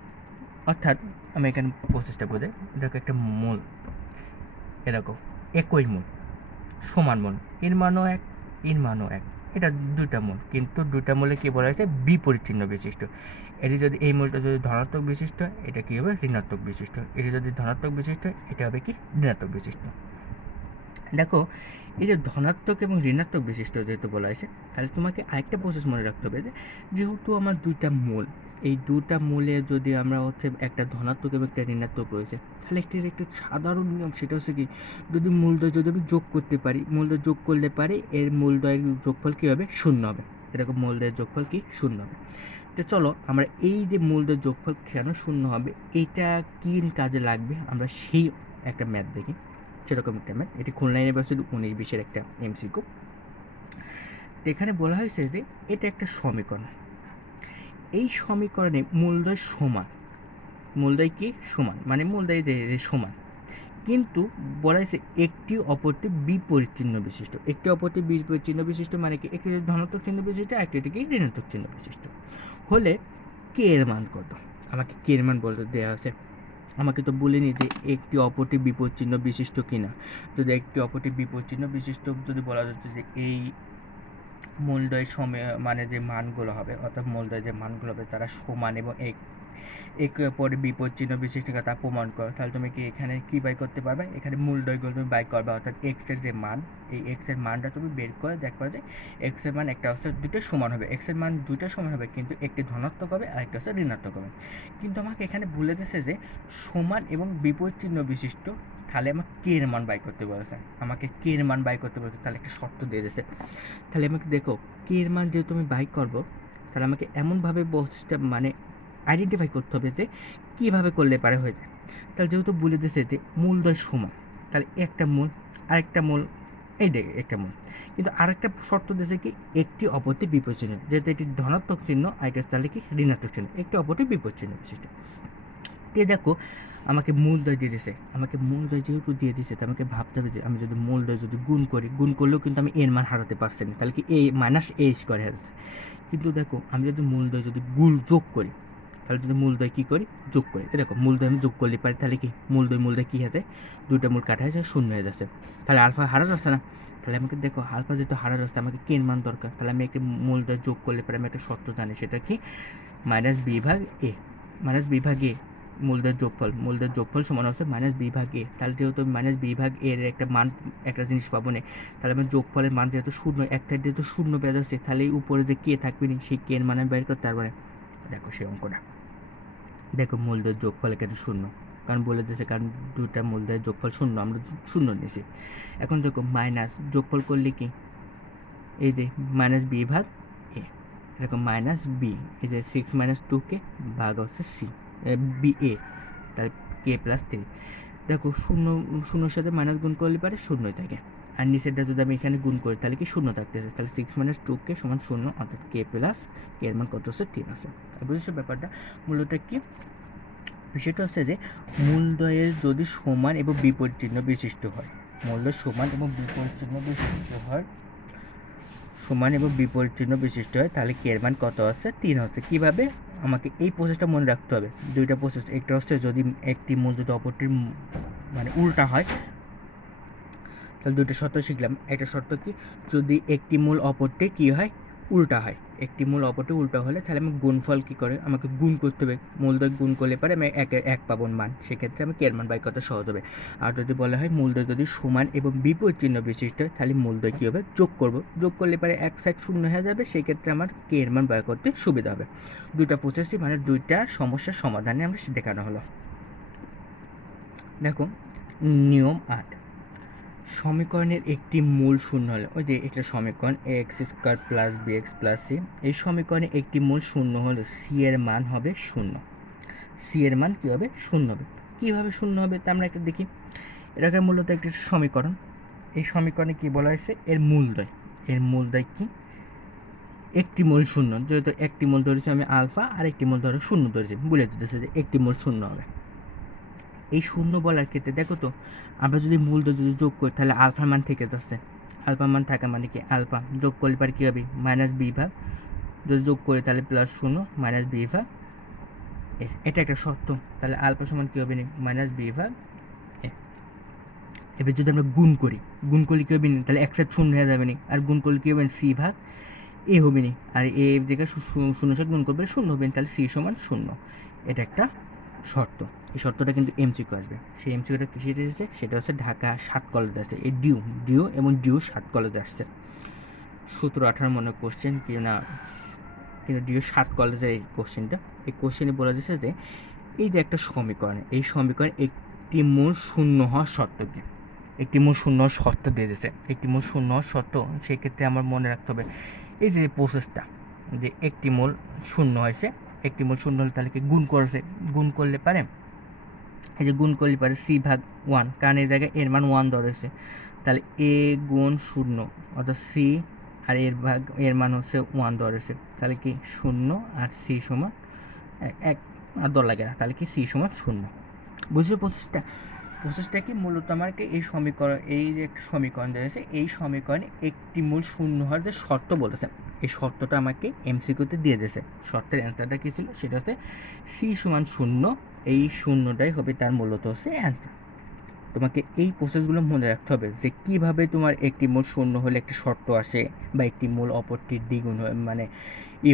অর্থাৎ আমি এখানে প্রসেসটা বোঝাই। দেখো একটা মূল এরকম একই মূল, সমান মূল, এর মানও এক, এর মানও এক, এটা দুইটা মূল, কিন্তু দুইটা মূলে কি বলা হয়েছে, বিপরীত চিহ্ন বিশিষ্ট। এটি যদি এই মূলটা যদি ধনাত্মক বিশিষ্ট, এটা কি হবে, ঋণাত্মক বিশিষ্ট। এটি যদি ধনাত্মক বিশিষ্ট, এটা হবে কি, ঋণাত্মক বিশিষ্ট। দেখো এই যে ধনাত্মক এবং ঋণাত্মক বিশিষ্ট যেহেতু বলা হয়েছে, তাহলে তোমাকে আরেকটা প্রসেস মনে রাখতে হবে যে যেহেতু আমার দুইটা মূল, এই দুটা মূলে যদি আমরা হচ্ছে একটা ধনাত্মক এবং একটা ঋণাত্মক রয়েছে, তাহলে একটি সাধারণ নিয়ম সেটা হচ্ছে কি, যদি মূলদ্বয় যদি আমি যোগ করতে পারি, মূলদ্বয় যোগ করলে পারি এর মূলদ্বয়ের যোগফল কী হবে, 0 হবে। এরকম মূলদ্বয়ের যোগফল কি 0 হবে। তো চলো আমরা এই যে মূলদ্বয়ের যোগফল কেন 0 হবে, এইটা কী কাজে লাগবে আমরা সেই একটা ম্যাথ দেখি। সেরকম একটা ম্যাথ, এটি খুলনা ইউনিভার্সিটি 19-20 একটা এমসিকিউ। এখানে বলা হয়েছে যে এটা একটা সমীকরণ, এই সমীকরণে মূলদ্বয় সমান, মূলদ্বয় কি সমান মানে মূলদ্বয় সমান, কিন্তু বলা হয়েছে একটি অপরটি বিপরীত চিহ্ন বিশিষ্ট। একটি অপরটি বিপরীত চিহ্ন বিশিষ্ট মানে কি, একটি ধনাত্মক চিহ্ন বিশিষ্ট, একটি কি ঋণাত্মক চিহ্ন বিশিষ্ট হলে কে এর মান কত, আমাকে কে এর মান বলতে দেওয়া আছে। আমাকে তো বলিনি যে একটি অপরটি বিপরীত চিহ্ন বিশিষ্ট কিনা। যদি একটি অপরটি বিপরীত চিহ্ন বিশিষ্ট যদি বলা যাচ্ছে যে এই মূলদ্বয় মানে যে মানগুলো হবে, অর্থাৎ মূলদ্বয় যে মানগুলো হবে তারা সমান এবং একে অপরের বিপরীত চিহ্ন বিশিষ্ট তা প্রমাণ করো, তাহলে তুমি কি এখানে কি বাই করতে পারবে, এখানে মূলদ্বয়গুলো তুমি বাই করবে। অর্থাৎ এক্স এর যে মান, এই এক্স এর মানটা তুমি বের করে দেখবা যে এক্স এর মান একটা হচ্ছে দুটো সমান হবে, এক্স এর মান দুটো সমান হবে, কিন্তু একটি ধনাত্মক হবে আর একটা হচ্ছে ঋণাত্মক হবে। কিন্তু আমাকে এখানে বলে দিয়েছে যে সমান এবং বিপরীত চিহ্ন বিশিষ্ট, তাহলে আমাকে কে এর মান বাই করতে বলেছে, আমাকে কে এর মান বাই করতে বলেছে, তাহলে একটা শর্ত দিয়ে দিয়েছে। তাহলে আমাকে দেখো কে এর মান যেহেতু আমি বাই করবো, তাহলে আমাকে এমনভাবে বস্তুটা মানে আইডেন্টিফাই করতে হবে যে কীভাবে করলে পারে হয়ে যায়। তাহলে যেহেতু বলে দিয়েছে যে মূলদ্বয় সমান, তাহলে একটা মূল আরেকটা মূল, এই একটা মূল, কিন্তু আরেকটা শর্ত দিয়েছে কি একটি অপরটি বিপরীত চিহ্ন, যেহেতু এটি ধনাত্মক চিহ্ন আইটা তাহলে কি ঋণাত্মক চিহ্ন, একটি অপরটি বিপরীত চিহ্ন বিশিষ্ট। দেখো আমাকে মূলদ্বয় দিয়ে দিয়েছে, আমাকে মূলদ্বয় যেহেতু দিয়ে দিয়েছে, তো আমাকে ভাবতে হবে যে আমি যদি মূলদ্বয় যদি গুণ করলেও কিন্তু আমি এর মান হারাতে পারছি না, তাহলে কি এ মাইনাস এ স্কোয়ার হারাচ্ছে। কিন্তু দেখো আমি যদি মূলদ্বয় যদি যোগ করি, তাহলে যদি মূলদ্বয় কী করি, যোগ করি, দেখো মূলদ্বয় আমি যোগ করলে পারি, তাহলে কি মূলদ্বয় কী হয়েছে, দুইটা মূল কাটা হয়েছে, 0 হয়ে যাচ্ছে, তাহলে আলফা হারা যাচ্ছে না। তাহলে আমাকে দেখো আলফা যেহেতু হারা যাচ্ছে, আমাকে কেন মান দরকার, তাহলে আমি একটি মূলদ্বয় যোগ করলে পারে আমি একটা শর্ত জানি, সেটা কি মাইনাস বি ভাগ এ, মূলদের যোগফল সমান হচ্ছে মাইনাস বি ভাগ এ। তাহলে যেহেতু মাইনাস বি ভাগ এর একটা মান একটা জিনিস পাবো না, তাহলে আমি যোগফলের মান যেহেতু 0, এক সাইড যেহেতু 0 পেয়ে যাচ্ছে, তাহলে এই উপরে যে কে থাকবে না সেই কে এর মান আমি বের করতে পারবো না। দেখো সেই অঙ্কটা, দেখো মূলদের যোগফল এখানে 0, কারণ বলে দিয়েছে, কারণ দুটা মূলদের যোগফল 0, আমরা 0 নিয়েছি। এখন দেখো মাইনাস যোগফল করলে কি, এই যে মাইনাস বি ভাগ এ, এরকম মাইনাস বি, এই যে 6 - 2k ভাগ হচ্ছে সি বি এ, তার কে প্লাস 3। দেখো 0 সাথে মাইনাস গুণ করলে পারে 0 থাকে, আর নিচেরটা যদি আমি এখানে গুণ করি তাহলে কি 0 থাকতেছে, তাহলে 6 - 2k = 0, অর্থাৎ কে প্লাস কে এর মান কত হচ্ছে 3 আছে। বুঝেছো ব্যাপারটা, মূলত কি বিষয়টা হচ্ছে যে মূলদ্বয়ের যদি সমান এবং বিপরীত চিহ্ন বিশিষ্ট হয়, মূলদ্বয় সমান এবং বিপরীত চিহ্ন বিশিষ্ট হয়, তাহলে কে এর মান কত আছে, 3 হচ্ছে। কীভাবে, আমাকে এই প্রসেসটা মনে রাখতে হবে, দুইটা প্রসেস, একটা হচ্ছে যদি একটি মূল যদি অপরটির মানে উল্টা হয়, তাহলে দুটো শর্ত শিখলাম। একটা শর্ত কি, যদি একটি মূল অপরটি কী হয়, উল্টা হয়। একটি মূল অপরটি উল্টা হলে তাহলে আমি গুণফল কী করে, আমাকে গুণ করতে হবে। মূলদ্বয় গুণ করলে পারে আমি এক পাবো মান, সেক্ষেত্রে আমি এর মান বাই কত সহজ হবে। আর যদি বলা হয় মূলদ্বয় যদি সমান এবং বিপরীত চিহ্ন বিশিষ্ট হয়, তাহলে মূলদ্বয় কী হবে, যোগ করব। যোগ করলে পারে এক সাইড শূন্য হয়ে যাবে, সেই ক্ষেত্রে আমার কে এর মান বাই করতে সুবিধা হবে। দুইটা প্রসেসই মানে দুইটা সমস্যার সমাধানে আমরা দেখানো হলো। দেখো নিয়ম 8, সমীকরণের একটি মূল শূন্য হলে, ওই যে একটা সমীকরণ x square plus B x plus c, এই সমীকরণে একটি মূল শূন্য হলে সি এর মান হবে শূন্য। সি এর মান কী হবে, শূন্য হবে। কীভাবে শূন্য হবে তা আমরা একটা দেখি। এটা মূলত একটি সমীকরণ। এই সমীকরণে কী বলা হয়েছে, এর মূলদ্বয়। এর মূলদ্বয় কি, একটি মূল শূন্য। যেহেতু একটি মূল ধরেছি আমি আলফা, আর একটি মূল ধরে শূন্য ধরেছি, বলে দিতেছে যে একটি মূল শূন্য হবে। এই শূন্য বলার ক্ষেত্রে দেখো তো, আমরা যদি মূলদ্বয় যদি যোগ করি তাহলে আলফার মান থেকে যাচ্ছে। আলফা মান থাকা মানে কি, আলফা যোগ করলে পারে কী হবে, মাইনাস বি ভাগ। যদি যোগ করি তাহলে প্লাস শূন্য মাইনাস বি ভাগ, এটা একটা শর্ত। তাহলে আলফা সমান কী হবে, মাইনাস বি ভাগ। এবার যদি আমরা গুণ করি, গুণ করলে কী হবে, তাহলে এক সাইড শূন্য হয়ে যাবে না, আর গুণ করলে কী হবে, সি ভাগ এ হবে না, আর এ জায়গায় শূন্য সাথে গুণ করবে শূন্য হবে, তাহলে সি সমান শূন্য। এটা একটা শর্ত। এই শর্তটা কিন্তু এমসিকিউ আসবে। সেই এমসিকিউটা কিসে এসেছে, সেটা হচ্ছে ঢাকা 7 কলেজে আসছে। এই ডিউ এবং ডিউ 7 কলেজে আসছে। 17-18 মনে কোশ্চেন কি না, কিন্তু ডিউ 7 কলেজের এই কোশ্চেনটা। এই কোশ্চেনে বলে দিচ্ছে যে এই যে একটা সমীকরণ, এই সমীকরণ একটি মূল শূন্য হওয়ার শর্ত কি, একটি মূল শূন্য হওয়ার শর্ত দিয়ে দিয়েছে। একটি মূল শূন্য হওয়ার শর্ত, সেক্ষেত্রে আমার মনে রাখতে হবে এই যে প্রসেসটা, যে একটি মূল শূন্য হয়েছে, একটি মূল শূন্য হলে তাহলে কি গুণ করেছে, গুণ করলে পারে এই যে গুণ করলে পারে সি ভাগ 1, কারণ এই জায়গায় এর মান 1 ধরেছে। তাহলে এ গুণ শূন্য অর্থাৎ সি, আর এর মান হচ্ছে 1 ধরেছে, তাহলে কি শূন্য, আর সি সমান 1 আর দর লাগে না, তাহলে কি সি সমান শূন্য। বুঝছো প্রসেসটা কি, মূলত আমাকে এই সমীকরণ, এই যে একটা সমীকরণ রয়েছে, এই সমীকরণে একটি মূল শূন্য হওয়ার যে শর্ত বলেছে, এই শর্তটা আমাকে এমসিকিউতে দিয়ে দিয়েছে। শর্তের অ্যান্সারটা কী ছিল, সেটা হচ্ছে সি সমান শূন্য। এই শূন্যটাই হবে তার মূলত হচ্ছে অ্যান্সার। তোমাকে এই প্রসেসগুলো মনে রাখতে হবে, যে কীভাবে তোমার একটি মূল শূন্য হলে একটি শর্ত আসে, বা একটি মূল অপরটির দ্বিগুণ মানে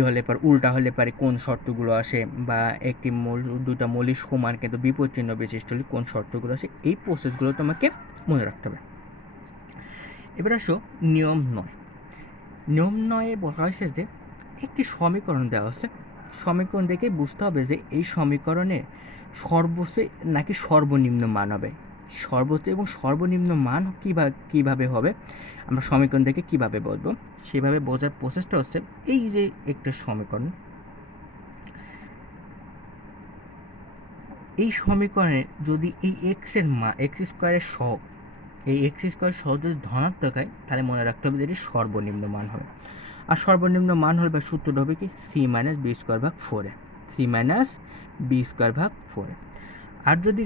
হলে পারে, উল্টা হলে পারে কোন শর্তগুলো আসে, বা একটি মূল দুটা মূলই সমান কিন্তু বিপরীত চিহ্ন বিশিষ্ট হলে কোন শর্তগুলো আসে, এই প্রসেসগুলো তোমাকে মনে রাখতে হবে। এবার আসো নিয়ম 9। নিয়ম 9-এ বলা হয়েছে যে একটি সমীকরণ দেওয়া আছে, সমীকরণ দেখে বুঝতে হবে যে এই সমীকরণে সর্বোচ্চ নাকি সর্বনিম্ন মান হবে। সর্বোচ্চ এবং সর্বনিম্ন মান কীভাবে হবে, আমরা সমীকরণ দেখে কীভাবে বলবো, সেভাবে বোঝার প্রসেসটা হচ্ছে, এই যে একটা সমীকরণ, এই সমীকরণে যদি এই এক্সের মান, এক্স স্কোয়ারের সহগ, এই এক্স স্কোয়ার সহগ যদি ধনাত্মক হয়, তাহলে মনে রাখতে হবে যে এটি সর্বনিম্ন মান হবে। আর সর্বনিম্ন মান হলে বা সূত্রটা হবে কি, সি মাইনাস বি স্কোয়ার ভাগ 4, সি মাইনাস বি স্কোয়ার ভাগ 4। আর যদি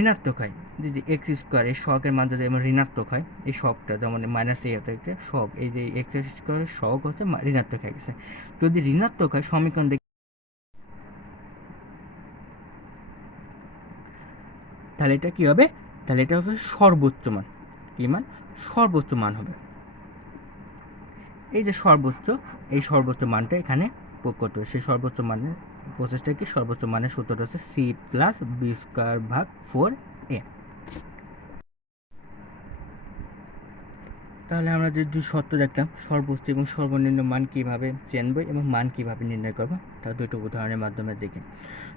ঋণাত্মক হয়, যে এক্স স্কোয়ার এই সহগের মান যদি আমার ঋণাত্মক হয়, এই সহগটা যেমন মাইনাস এই একটা সহগ, এই যে এক্স স্কোয়ারের সহগ হচ্ছে ঋণাত্মক হয়ে গেছে, যদি ঋণাত্মক হয় সমীকরণ দেখি, তাহলে এটা কী হবে, তাহলে এটা হবে সর্বোচ্চ মান। কী মান, সর্বোচ্চ মান হবে। এই যে সর্বোচ্চ, এই সর্বোচ্চ মানটা এখানে প্রয়োগ করতে হবে। সেই সর্বোচ্চ মানের প্রসেসটা কি, সর্বোচ্চ মানের সূত্রটা হচ্ছে সি প্লাস বি স্কোয়ার ভাগ 4a। তাহলে আমরা যে দুই শর্ত দেখলাম, সর্বোচ্চ এবং সর্বনিম্ন মান কীভাবে জানবো এবং মান কীভাবে নির্ণয় করবো, তার দুটো উদাহরণের মাধ্যমে দেখি।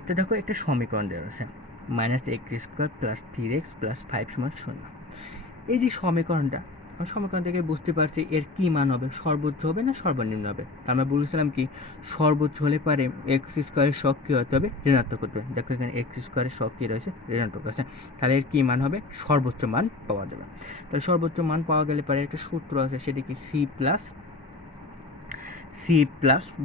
তো দেখো একটা সমীকরণ দেওয়া আছে, minus x square plus 3x plus 5 সমান 0। এই যে সমীকরণটা, সমীকরণ থেকে বুঝতে পারছি এর কি মান হবে, সর্বোচ্চ হবে না সর্বনিম্ন হবে। আমরা বলেছিলাম কি, সর্বোচ্চ হলে পারে এক্স স্কোয়ারের শক কী হতে হবে, ঋণাত্মক হতে হবে। দেখো এখানে এক্স স্কোয়ারের শক কী রয়েছে, ঋণাত্মক আছে, তাহলে এর কী মান হবে, সর্বোচ্চ মান পাওয়া যাবে। তাহলে সর্বোচ্চ মান পাওয়া গেলে পারে একটা সূত্র আছে, সেটি কি সি প্লাস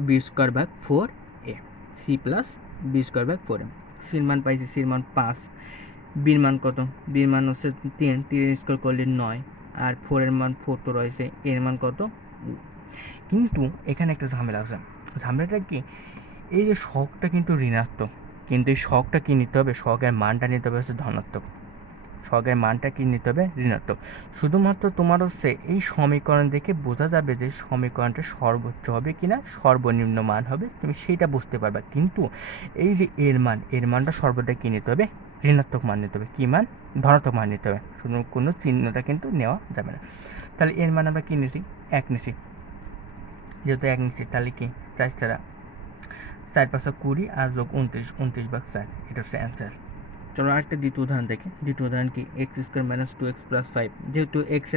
বি স্কোয়ার ভাগ 4a, C plus B square ভাগ 4a। সির মান পাইছি, সির মান 5, বির মান কত, বির মান হচ্ছে 3, 3 স্কোয়ার করলে 9, আর 4 এর মান 4 তো রয়েছে, এর মান কত। কিন্তু এখানে একটা ঝামেলা আছে। ঝামেলাটা কি, এই যে শকটা কিন্তু ঋণাত্মক, কিন্তু এই শকটা কি নিতে হবে, শকের মানটা নিতে হবে হচ্ছে ধনাত্মক। সহগের মানটা কি নিতে হবে? ঋণাত্মক। শুধুমাত্র তোমার হচ্ছে এই সমীকরণ দেখে বোঝা যাবে যে সমীকরণটা সর্বোচ্চ হবে কিনা সর্বনিম্ন মান হবে, তুমি সেটা বুঝতে পারবে। কিন্তু এই যে এর মানটা সর্বদা কি নিতে হবে? ঋণাত্মক মান নিতে হবে। কি মান? ধনাত্মক মান নিতে হবে। শুধু কোনো চিহ্নটা কিন্তু নেওয়া যাবে না। তাহলে এর মান আমরা কি নিছি? 1 নিছি। যেহেতু 1 নিছি তাহলে কি 4 ছাড়া 4 5 20 আর যোগ 29, 29/4, এটা হচ্ছে অ্যান্সার। চলো আরেকটা দ্বিতীয় উদাহরণ দেখি। দ্বিতীয় উদাহরণ কি? x² - 2x + 5। যেহেতু x²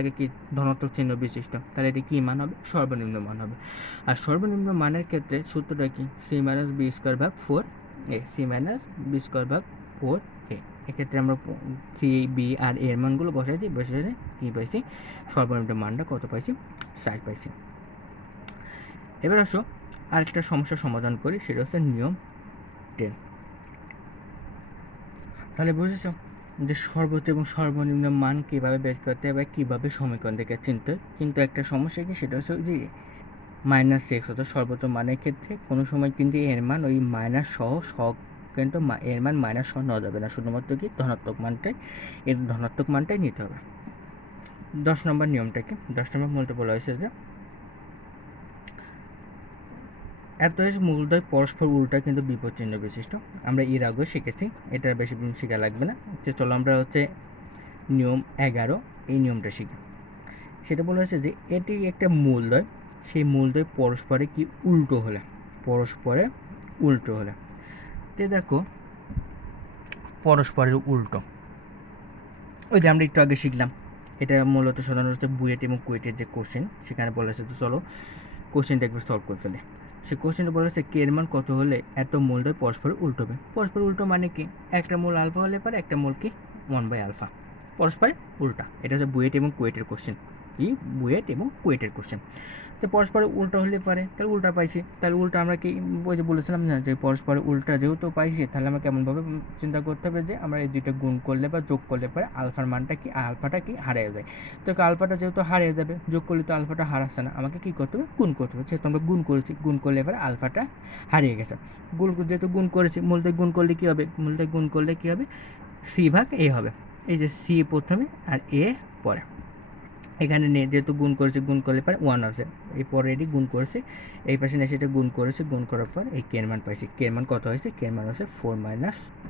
আগে কি ধনাত্মক চিহ্ন বিশিষ্ট, তাহলে এটি কি মান হবে? সর্বনিম্ন মান হবে। আর সর্বনিম্ন মানের ক্ষেত্রে সূত্রটা কি? c - b²/4a, c - b²/4a। এক্ষেত্রে আমরা c, b আর এর মানগুলো বসাই দিই, বসে কি পাইছি? সর্বনিম্ন মানটা কত পাইছি? 4 পাইছি। এবার আসো আরেকটা সমস্যার সমাধান করি, সেটা হচ্ছে নিয়ম 10। তাহলে বুঝেছ যে সর্বোচ্চ এবং সর্বনিম্ন মান কীভাবে বের করতে হবে, কীভাবে সমীকরণ থেকে চিনতে হয়। কিন্তু একটা সমস্যা কি, সেটা হচ্ছে যে -x অর্থাৎ সর্বোচ্চ মানের ক্ষেত্রে কোনো সময় কিন্তু এর মান ওই মাইনাস সহ কিন্তু এর মান মাইনাস সহ নেওয়া যাবে না, শুধুমাত্র কি ধনাত্মক মানটাই নিতে হবে। 10 নম্বর নিয়মটা কি? 10 নম্বর মূলটা বলা হয়েছে যে এত মূলদ্বয় পরস্পর উল্টা কিন্তু বিপদ চিহ্ন বিশিষ্ট। আমরা এর আগেও শিখেছি, এটা বেশি শেখা লাগবে না। তো চলো আমরা হচ্ছে নিয়ম 11 এই নিয়মটা শিখি। সেটা বলা হয়েছে যে এটি একটা মূলদ্বয়, সেই মূলদ্বয় পরস্পরে কি উল্টো হলে, তো দেখো পরস্পরের উল্টো, ওই যে আমরা একটু আগে শিখলাম, এটা মূলত সাধারণত হচ্ছে বুয়েট এবং কুয়েটের যে কোশ্চেন, সেখানে বলা হয়েছে। তো চলো কোশ্চেনটা একবার সলভ করে ফেলে। সে কোশ্চেনটা বলা হচ্ছে কে এর মান কত হলে এত মূলদ্বয় পরস্পর উল্টো হবে। পরস্পর উল্টো মানে কি? একটা মূল আলফা হলে পারে, একটা মূল কি 1/α, পরস্পর উল্টা। এটা হচ্ছে বুয়েট এবং কুয়েটের কোশ্চেন। কি? বুয়েট এবং কুয়েটের কোশ্চেন। তো পরস্পর উল্টা হলে পারে, তাহলে উল্টা পাইছি। তাহলে উল্টা আমরা কি ওই যে বলেছিলাম না, যে পরস্পর উল্টা যেহেতু পাইছি, তাহলে আমরা কেমনভাবে চিন্তা করতে হবে যে আমরা এই দুইটা গুণ করলে বা যোগ করলে পারে আলফার মানটা কি, আলফাটা কি হারিয়ে যায়। তো আলফাটা যেহেতু হারিয়ে যাবে, যোগ করলে তো আলফাটা হারাচ্ছে না, আমাকে কী করতে হবে? গুণ করতে হবে। যেহেতু আমরা গুণ করেছি, গুণ করলে এবার আলফাটা হারিয়ে গেছে। যেহেতু গুণ করেছি, মূলটায় গুণ করলে কী হবে? c/a হবে। এই যে c প্রথমে আর a পরে। এখানে যেহেতু গুণ করেছি, গুণ করলে পরে 1 আছে, এই পরে এটি গুণ করেছে, এই পাশে নিয়ে সেটা গুণ করেছে, গুণ করার পর এই কে এর মান পাইছি। কে এর মান কত হয়েছে? কে এর মান হচ্ছে 4 -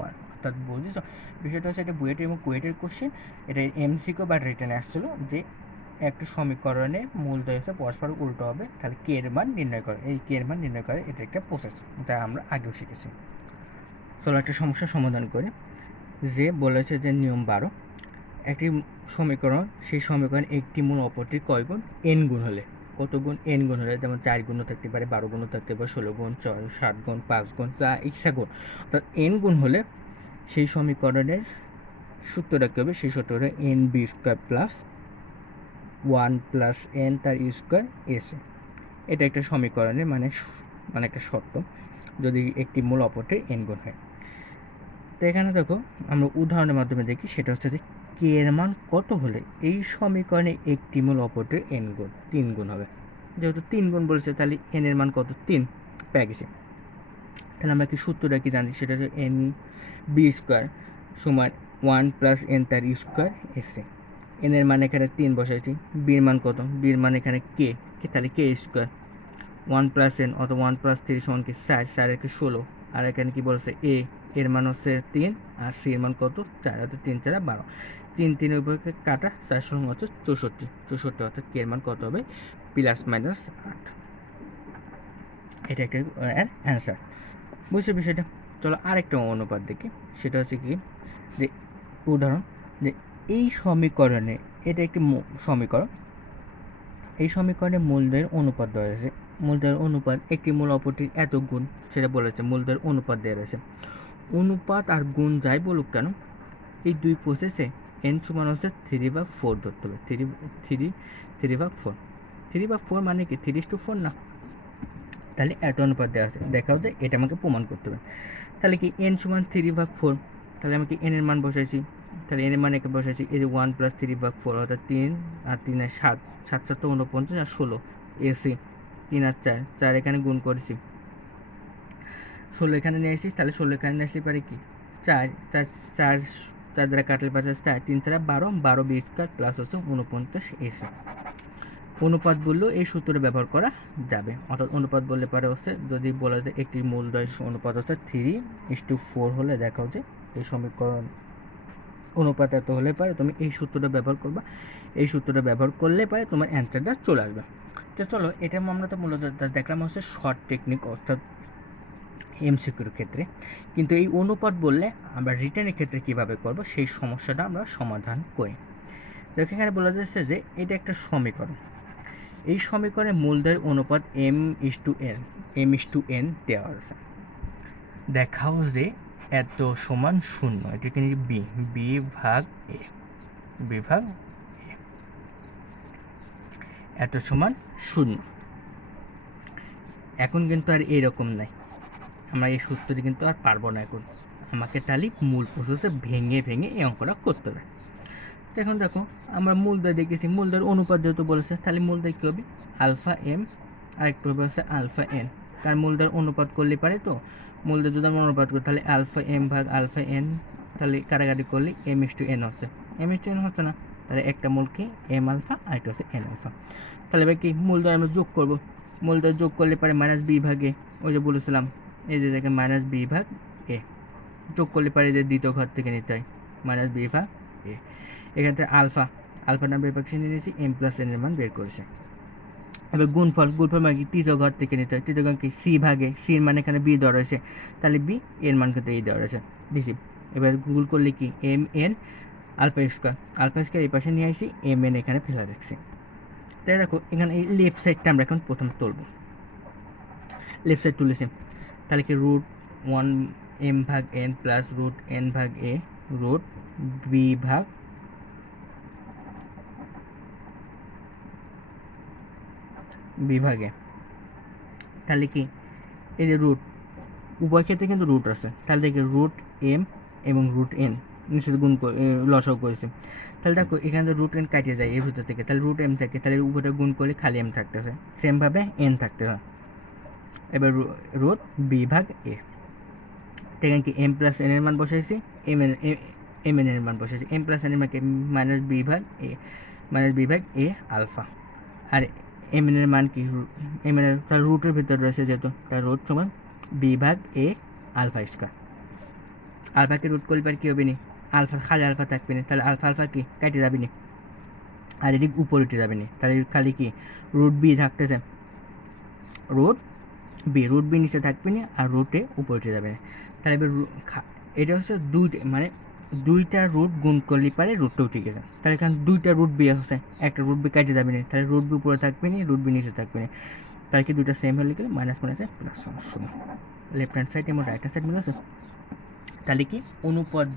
1। অর্থাৎ বুঝেছ বিষয়টা হচ্ছে এটা বুয়েট এবং কুয়েটের কোশ্চেন। এটা এমসিকিউ বা রিটেনে আসছিল যে একটা সমীকরণে মূলদ্বয় হচ্ছে পরস্পর উল্টো হবে, তাহলে কে এর মান নির্ণয় করে। এই কে এর মান নির্ণয় করে এটা একটা প্রসেস, যা আমরা আগেও শিখেছি। চলো একটা সমস্যার সমাধান করি। যে বলেছে যে নিয়ম 12, একটি সমীকরণ, সেই সমীকরণ একটি মূল অপরটির কয় গুণ? n গুণ হলে। কত গুণ? n গুণ হলে। যেমন 4 গুণও থাকতে পারে, 12 গুণও থাকতে পারে, 16 গুণ, 7 গুণ, 5 গুণ, যা ইচ্ছা গুণ। অর্থাৎ n গুণ হলে সেই সমীকরণের সূত্রটা কী হবে? সেই সূত্রটা nb² + 1 + n তার স্কোয়ার ac। এটা একটা সমীকরণের মানে একটা শর্ত, যদি একটি মূল অপরটির n গুণ হয়। তো এখানে দেখো আমরা উদাহরণের মাধ্যমে দেখি, সেটা হচ্ছে যে কে এর মান কত হলে এই সমীকরণে একটি মূল অপরটির n গুণ 3 গুণ হবে। যেহেতু 3 গুণ বলেছে, তাহলে n এর মান কত? 3 পেয়ে গেছি। তাহলে আমরা কি সূত্রটা কি জানি? সেটা হচ্ছে nb² = 1 + n তার স্কোয়ার ac। n এর মান এখানে 3 বসাইছি, b এর মান কত? b এর মান এখানে k, তাহলে k²। 1 + n অথবা 1 + 3 = কি? 4, 4 এর কি 16। আর এখানে কি বলছে? a এর মান হচ্ছে 3 আর c এর মান কত? 4, অর্থাৎ 3 × 4 = 12। 3 3 এর উপরে কাটা, 4 = হচ্ছে 64, 64 অর্থাৎ k এর মান কত হবে? +−8। এটা একটা অ্যান্সার। বুঝছো বিষয়টা? চলো আরেকটা অনুপাত দেখি। সেটা হচ্ছে কি, যে উদাহরণ, যে এই সমীকরণে, এটা একটি সমীকরণ, এই সমীকরণে মূলদ্বয়ের অনুপাত দেওয়া হয়েছে। মূলদ্বয়ের অনুপাত একটি মূল অপরটির এত গুণ, সেটা বলেছে। মূলদ্বয়ের অনুপাত দেওয়া রয়েছে। অনুপাত আর গুণ যাই বলুক কেন, এই দুই প্রসেসে n সমান হচ্ছে 3/4 ধরতে হবে। 3/4। 3/4 মানে কি 3:4 না? তাহলে এত অনুপাত দেওয়া আছে, দেখাও যে এটা আমাকে প্রমাণ করতে হবে। তাহলে কি n সমান 3/4, তাহলে আমি কি n এর মান বসাইছি, তাহলে n এর মান একে বসাইছি, এই যে 1 + 3/4 অর্থাৎ 3 আর 3 আর 7, 7 7 তো 49 আর 16 এসি, 3 আর 4, 4 এখানে গুণ করেছি, 16 এখানে নিয়ে আসি, তাহলে 16 এখানে নিয়ে আসলে পারে কি 4 4 4 4 দ্বারা কাটলে পাঁচ আসছে 3 দ্বারা 12, 12 বি স্কয়ার প্লাস হচ্ছে 49 এসি। অনুপাত বললেও এই সূত্রটা ব্যবহার করা যাবে, অর্থাৎ অনুপাত বললে পারে হচ্ছে যদি বলা যায় একটি মূলদ্বয় অনুপাত হচ্ছে 3:4 হলে দেখাও যে এই সমীকরণ অনুপাত এত হলে পারে তুমি এই সূত্রটা ব্যবহার করবা, এই সূত্রটা ব্যবহার করলে পারে তোমার অ্যান্সারটা চলে আসবে। তো চলো এটা আমরা তো মূলত দেখলাম হচ্ছে শর্ট টেকনিক অর্থাৎ এমসিকিউর ক্ষেত্রে, কিন্তু এই অনুপাত বললে আমরা রিটার্নের ক্ষেত্রে কিভাবে করব সেই সমস্যাটা আমরা সমাধান করি। দেখো এখানে বলা যাচ্ছে যে এটা একটা সমীকরণ, এই সমীকরণে মূলদের অনুপাত m/n দেওয়া আছে। দেখাও যে এত সমান 0, এটাকে বি ভাগ এ, এত সমান 0। এখন কিন্তু আর এরকম নাই, আমরা এই সূত্রটি কিন্তু আর পারবো না। এখন আমাকে তাহলে মূল প্রসেসে ভেঙে এই অঙ্কটা করতে হবে। তো এখন দেখো আমরা মূলদয় দেখেছি, মূলদয়ের অনুপাত যেহেতু বলেছে তাহলে মূলদয় কী হবে আলফা এম, আর একটু হবে হচ্ছে আলফা এন, কারণ মূলদয়ের অনুপাত করলে পারে। তো মূলদয় যদি আমরা অনুপাত করি তাহলে আলফা এম ভাগ আলফা এন, তাহলে কাটাকাটি করলে m/n হচ্ছে, m/n হচ্ছে না, তাহলে একটা মূল কি এম আলফা আর একটা হচ্ছে এন আলফা। তাহলে এবার কি মূলদয় আমরা যোগ করবো, মূলদয় যোগ করলে পারে মাইনাস বি ভাগে, ওই যে বলেছিলাম এই যে দেখেন মাইনাস বি ভাগ এ, যোগ করলে পারে যে দ্বিতীয় ঘর থেকে নিতে হয় মাইনাস বি ভাগ এ। এখান থেকে আলফা নাম্বার পাশে নিয়ে নিয়েছি, m+n এর মান বের করেছে। এবার গুণফল মানে কি তৃতীয় ঘর থেকে নিতে হয়, তৃতীয় ঘর কি সি ভাগে, সির মান এখানে বি দেওয়া রয়েছে, তাহলে বি এর মান কিন্তু এই দেওয়া রয়েছে দিছি। এবার গুণ করলে কি mn আলফা স্কয়ার এই পাশে নিয়ে আসি, mn এখানে ফেলা রাখছি। তাই দেখো এখানে এই লেফট সাইডটা আমরা এখন প্রথম তুলব, লেফট সাইড তুলেছি, তাহলে কি √1m ভাগ n প্লাস √n ভাগ a √b ভাগ বিভাগে। তাহলে কি এই যে রুট উভয় ক্ষেত্রে কিন্তু রুট আছে, তাহলে দেখি √m এবং √n নিশ্চিত গুণ লসাও করেছে। তাহলে দেখো এখানে তো √n কাটিয়ে যায় এর ভিতর থেকে, তাহলে √m থাকে, তাহলে উপরে গুণ করলে খালি m থাকতেছে, সেমভাবে n থাকতেছে। এবার √b ভাগ a, এখানে কি m+n এর মান বসাইছি, mn এর মান বসাইছি, m+n এর মান কি -b ভাগ a আলফা, আর mn এর মান কি mn এর তার রুটের ভিতর রয়েছে যেহেতু, তার রুট সমান b ভাগ a আলফা স্কয়ার। আলফাকে রুট করলে পার কি হবে নি, আলফা খালি আলফা থাকবে না, তাহলে আলফা কি কেটে যাবে নি, আর এদিক উপরে উঠে যাবে নি, তাহলে খালি কি √b থাকতেছে, √b নিচে থাকবে না আর √a উপরে উঠে যাবে না। তাহলে এবার এটা হচ্ছে মানে দুইটা রুট গুণ করলে পারে রুটটা উঠে গেছে, তাহলে এখানে দুইটা √b আছে, একটা √b কেটে যাবে না, তাহলে √b উপরে থাকবে না, √b নিচে থাকবে না, তাহলে কি দুইটা সেম হলে গেলে minus plus 0, left hand side এবং রাইট হ্যান্ড সাইড মিলে আছে। তাহলে কি অনুপাত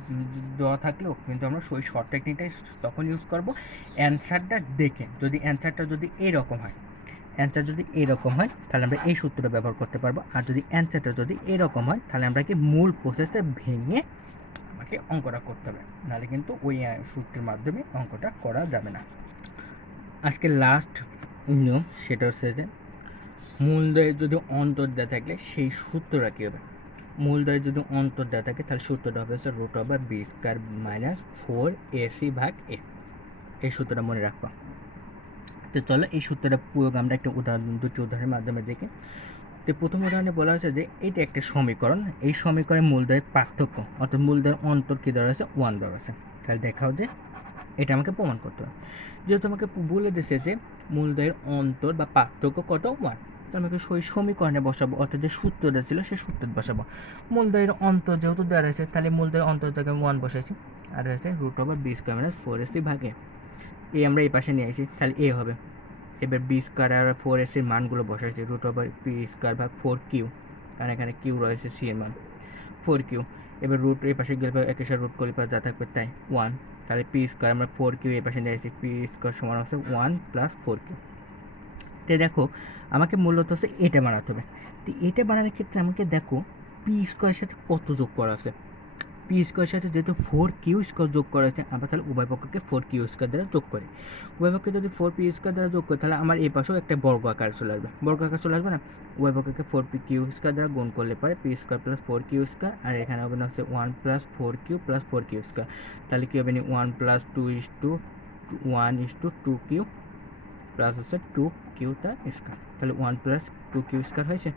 দেওয়া থাকলেও কিন্তু আমরা ওই শর্ট টেকনিকটাই তখন ইউজ করব অ্যান্সারটা দেখে। যদি অ্যান্সারটা যদি এরকম হয়, তাহলে আমরা এই সূত্রটা ব্যবহার করতে পারবো, আর যদি অ্যান্সারটা যদি এরকম হয় তাহলে আমরা কি মূল প্রসেসে ভেঙে আমাকে অঙ্কটা করতে হবে, নাহলে কিন্তু ওই সূত্রের মাধ্যমে অঙ্কটা করা যাবে না। আজকে লাস্ট নিয়ম সেটা হচ্ছে যে মূলদয়ে যদি অন্তর দেওয়া থাকলে সেই সূত্রটা কী হবে, মূলদয়ে যদি অন্তর দেওয়া থাকে তাহলে সূত্রটা হবে হচ্ছে √b² - 4ac ভাগ a, এই সূত্রটা মনে রাখবা। তো চলো এই সূত্রটা প্রয়োগ আমরা একটা দুটি উদাহরণের মাধ্যমে দেখি। তো প্রথম উদাহরণে বলা হয়েছে যে এটা একটা সমীকরণ, এই সমীকরণের মূলদয়ের পার্থক্য অর্থাৎ মূলদয়ের অন্তর কী দেওয়া আছে 1 দেওয়া আছে। তাহলে দেখাও যে এটা আমাকে প্রমাণ করতে হবে, যেহেতু আমাকে বলে দিয়েছে যে মূলদয়ের অন্তর বা পার্থক্য কত 1, তো আমাকে সেই সমীকরণে বসাবো, অর্থাৎ যে সূত্রটা ছিল সেই সূত্রে বসাবো। মূলদয়ের অন্তর যেহেতু দেওয়া রয়েছে তাহলে মূলদয়ের অন্তর থেকে 1 বসাইছি, আর হচ্ছে √b² - 4ac ভাগে এই আমরা এই পাশে নিয়ে আসি, তাহলে এ হবে। এবার b² আর 4ac এর মানগুলো বসাইছি, √b² ভাগ 4q, কারণ এখানে q রয়েছে c এর মান 4q। এবার রুট এই পাশে গেলে একের সাথে রুট করলে যা থাকবে তাই 1, তাহলে p² আমরা 4q এই পাশে নিয়ে আসি, p² সমান হচ্ছে 1 + 4q। তো দেখো আমাকে মূলত হচ্ছে এটা বানাতে হবে। তো এটা বানানোর ক্ষেত্রে আমাকে দেখো p² এর সাথে কত যোগ করা আছে, পি স্কোয়ারের সাথে যেহেতু 4q² যোগ করা হয়েছে, আমরা তাহলে উভয় পক্ষকে 4q² দ্বারা যোগ করি। উভয় পক্ষে যদি 4p² দ্বারা যোগ করি, তাহলে আমার এই পাশেও একটা বর্গ আকার চলে আসবে, বর্গ আকার চলে আসবে না। উভয় পক্ষকে 4pq² দ্বারা গুণ করলে পরে p² + 4q², আর এখানে হবে না হচ্ছে 1 + 4q + 4q²। তাহলে কী হবে না 1 + 2:1:2q প্লাস হচ্ছে 2q তার স্কোয়ার। তাহলে 1 + 2q² হয়েছে।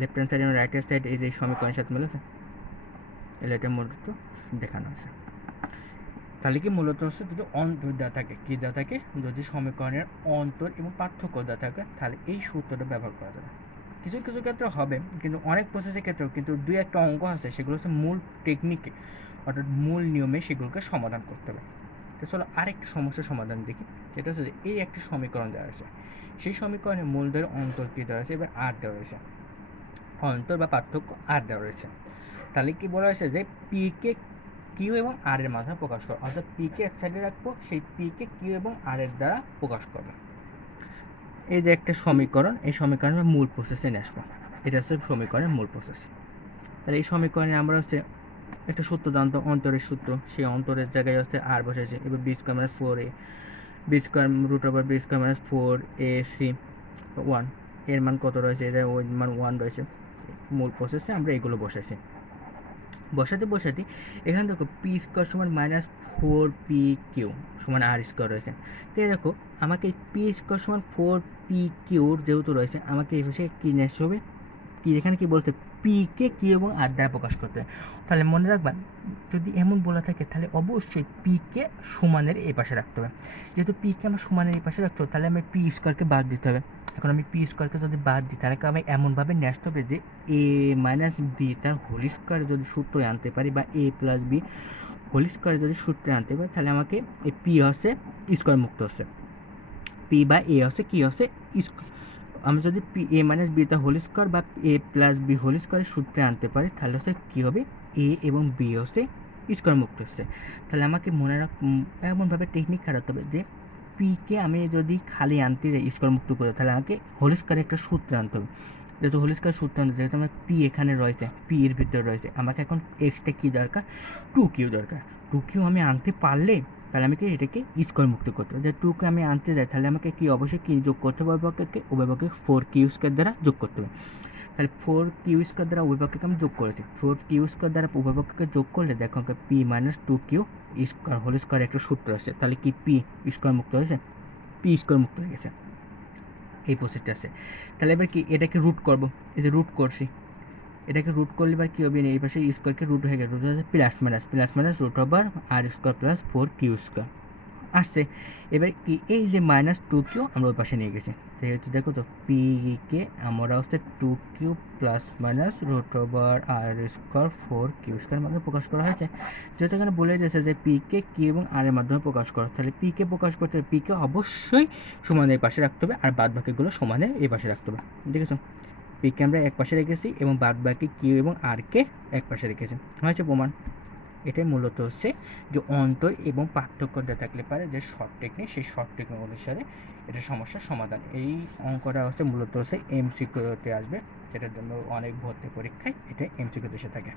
লেফট হ্যান্ড সাইড এবং রাইট হ্যান্ড সাইড এই সমীকরণের সাথে মিলেছে, তাহলে এটা মূলত দেখানো আছে। তাহলে কি মূলত হচ্ছে যদি অন্তর দেওয়া থাকে, কী দেওয়া থাকে, যদি সমীকরণের অন্তর এবং পার্থক্য দেওয়া থাকে, তাহলে এই সূত্রটা ব্যবহার করা যাবে। কিছু কিছু ক্ষেত্রে হবে, কিন্তু অনেক প্রসেসের ক্ষেত্রেও কিন্তু দুই একটা অঙ্ক আছে, সেগুলো হচ্ছে মূল টেকনিকে অর্থাৎ মূল নিয়মে সেগুলোকে সমাধান করতে হবে। তো চলো আরেকটা সমস্যার সমাধান দেখি। যেটা হচ্ছে এই একটি সমীকরণ দেওয়া আছে, সেই সমীকরণে মূলদের অন্তর কী দেওয়া আছে এবার আর দেওয়া রয়েছে, অন্তর বা পার্থক্য আর দেওয়া রয়েছে। তাহলে কি বলা হয়েছে যে পিকে কিউ এবং আর এর মাধ্যমে প্রকাশ করো, অর্থাৎ পিকে এক সাইডে রাখবো, সেই পিকে কিউ এবং আর এর দ্বারা প্রকাশ করবো। এই যে একটা সমীকরণ, এই সমীকরণের মূল প্রসেসে নিয়ে আসবো, এটা হচ্ছে সমীকরণের মূল প্রসেস। তাহলে এই সমীকরণে আমরা হচ্ছে একটা সূত্র জানতো, অন্তরের সূত্র, সেই অন্তরের জায়গায় হচ্ছে আর বসেছে। এবার b² - 4a, b² √ (4ac) 1 এর মান কত রয়েছে, এটা ওই মান 1 রয়েছে। মূল প্রসেসে আমরা এগুলো বসেছি, বসাতে এখানে দেখো p² - 4pq r² রয়েছে। তো দেখো আমাকে এই p² = 4pq যেহেতু রয়েছে, আমাকে এই পাশে কী নিয়ে আসতে হবে, কি এখানে কি বলতে পিকে কি এবং আর দ্বারা প্রকাশ করতে হবে। তাহলে মনে রাখবা, যদি এমন বলা থাকে তাহলে অবশ্যই পিকে সমানের এই পাশে রাখতে হবে। যেহেতু পিকে আমার সমানের এই পাশে রাখতে হবে, তাহলে আমি p² বাদ দিতে হবে। এখন আমি p² যদি বাদ দিই, তাহলে আমি এমনভাবে নিয়ে আসতে হবে যে a - b তার হোল স্কোয়ার যদি সূত্রে আনতে পারি, বা a + b হোল স্কোয়ার যদি সূত্রে আনতে পারি, তাহলে আমাকে এই p হচ্ছে স্কোয়ার মুক্ত হচ্ছে, p বা a হচ্ছে কি হচ্ছে স্কোয়ার। আমি যদি a - b তা হোল স্কোয়ার বা a + b হোল স্কোয়ারের সূত্রে আনতে পারি, তাহলে হচ্ছে কী হবে, a এবং b হচ্ছে স্কোয়ার মুক্ত হচ্ছে। তাহলে আমাকে মনে এমনভাবে টেকনিক খাটাতে হবে যে পিকে আমি যদি খালি আনতে যাই স্কোয়ার মুক্ত করে, তাহলে আমাকে হোল স্কোয়ারের একটা সূত্র আনতে হবে। যেহেতু হোল স্কোয়ার সূত্র আনতে, যেহেতু আমার পি এখানে রয়েছে, পি এর ভিতরে রয়েছে, আমাকে এখন এক্সটা কী দরকার, 2q দরকার। 2q আমি আনতে পারলে তাহলে আমাকে এটাকে স্কোয়ার মুক্ত করতে হবে। যে 2কে আমি আনতে যাই, তাহলে আমাকে কি অবশ্যই কি যোগ করতে হবে, উভয়পক্ষকে 4q² দ্বারা যোগ করতে হবে। তাহলে 4q² দ্বারা উভয়পক্ষকে আমি যোগ করেছি, 4q² দ্বারা উভয়পক্ষকে যোগ করলে দেখো p - 2q square whole square একটা সূত্র আছে, তাহলে কি p স্কোয়ার মুক্ত হয়েছে, p স্কোয়ার মুক্ত হয়ে গেছে। এই প্রসেসটা আছে। তাহলে এবার কি এটাকে রুট করবো, এই যে রুট করছি, এটাকে রুট করলে এবার কী হবে, এই পাশে স্কোয়ারকে রুট হয়ে গেল, রুট হচ্ছে প্লাস মাইনাস √r² + 4q² আসছে। এবার কি এই যে -2q আমরা ওই পাশে নিয়ে গেছি, যেহেতু দেখো তো পিকে আমরা হচ্ছে 2q ± √r² 4q² মাধ্যমে প্রকাশ করা হয়েছে। যেহেতু এখানে বলে দিয়েছে যে পিকে কিউ এবং আর এর মাধ্যমে প্রকাশ করা, তাহলে পিকে প্রকাশ করতে হবে, পিকে অবশ্যই সমানের পাশে রাখতে হবে, আর বাদ বাকিগুলো সমানের এই পাশে রাখতে হবে। দেখেছো, পিকে আমরা এক পাশে রেখেছি এবং বাদ বাকি কিউ এবং আরকে এক পাশে রেখেছি, হয়েছে প্রমাণ। এটাই মূলত হচ্ছে যে অন্তর এবং পার্থক্য দেওয়া থাকলে পারে যে শর্ট টেকনিক, সেই শর্ট টেকনিক অনুসারে এটা সমস্যার সমাধান। এই অঙ্কটা হচ্ছে মূলত হচ্ছে MCQতে আসবে, যেটার জন্য অনেক ভর্তি পরীক্ষায় এটা MCQতে এসে থাকে।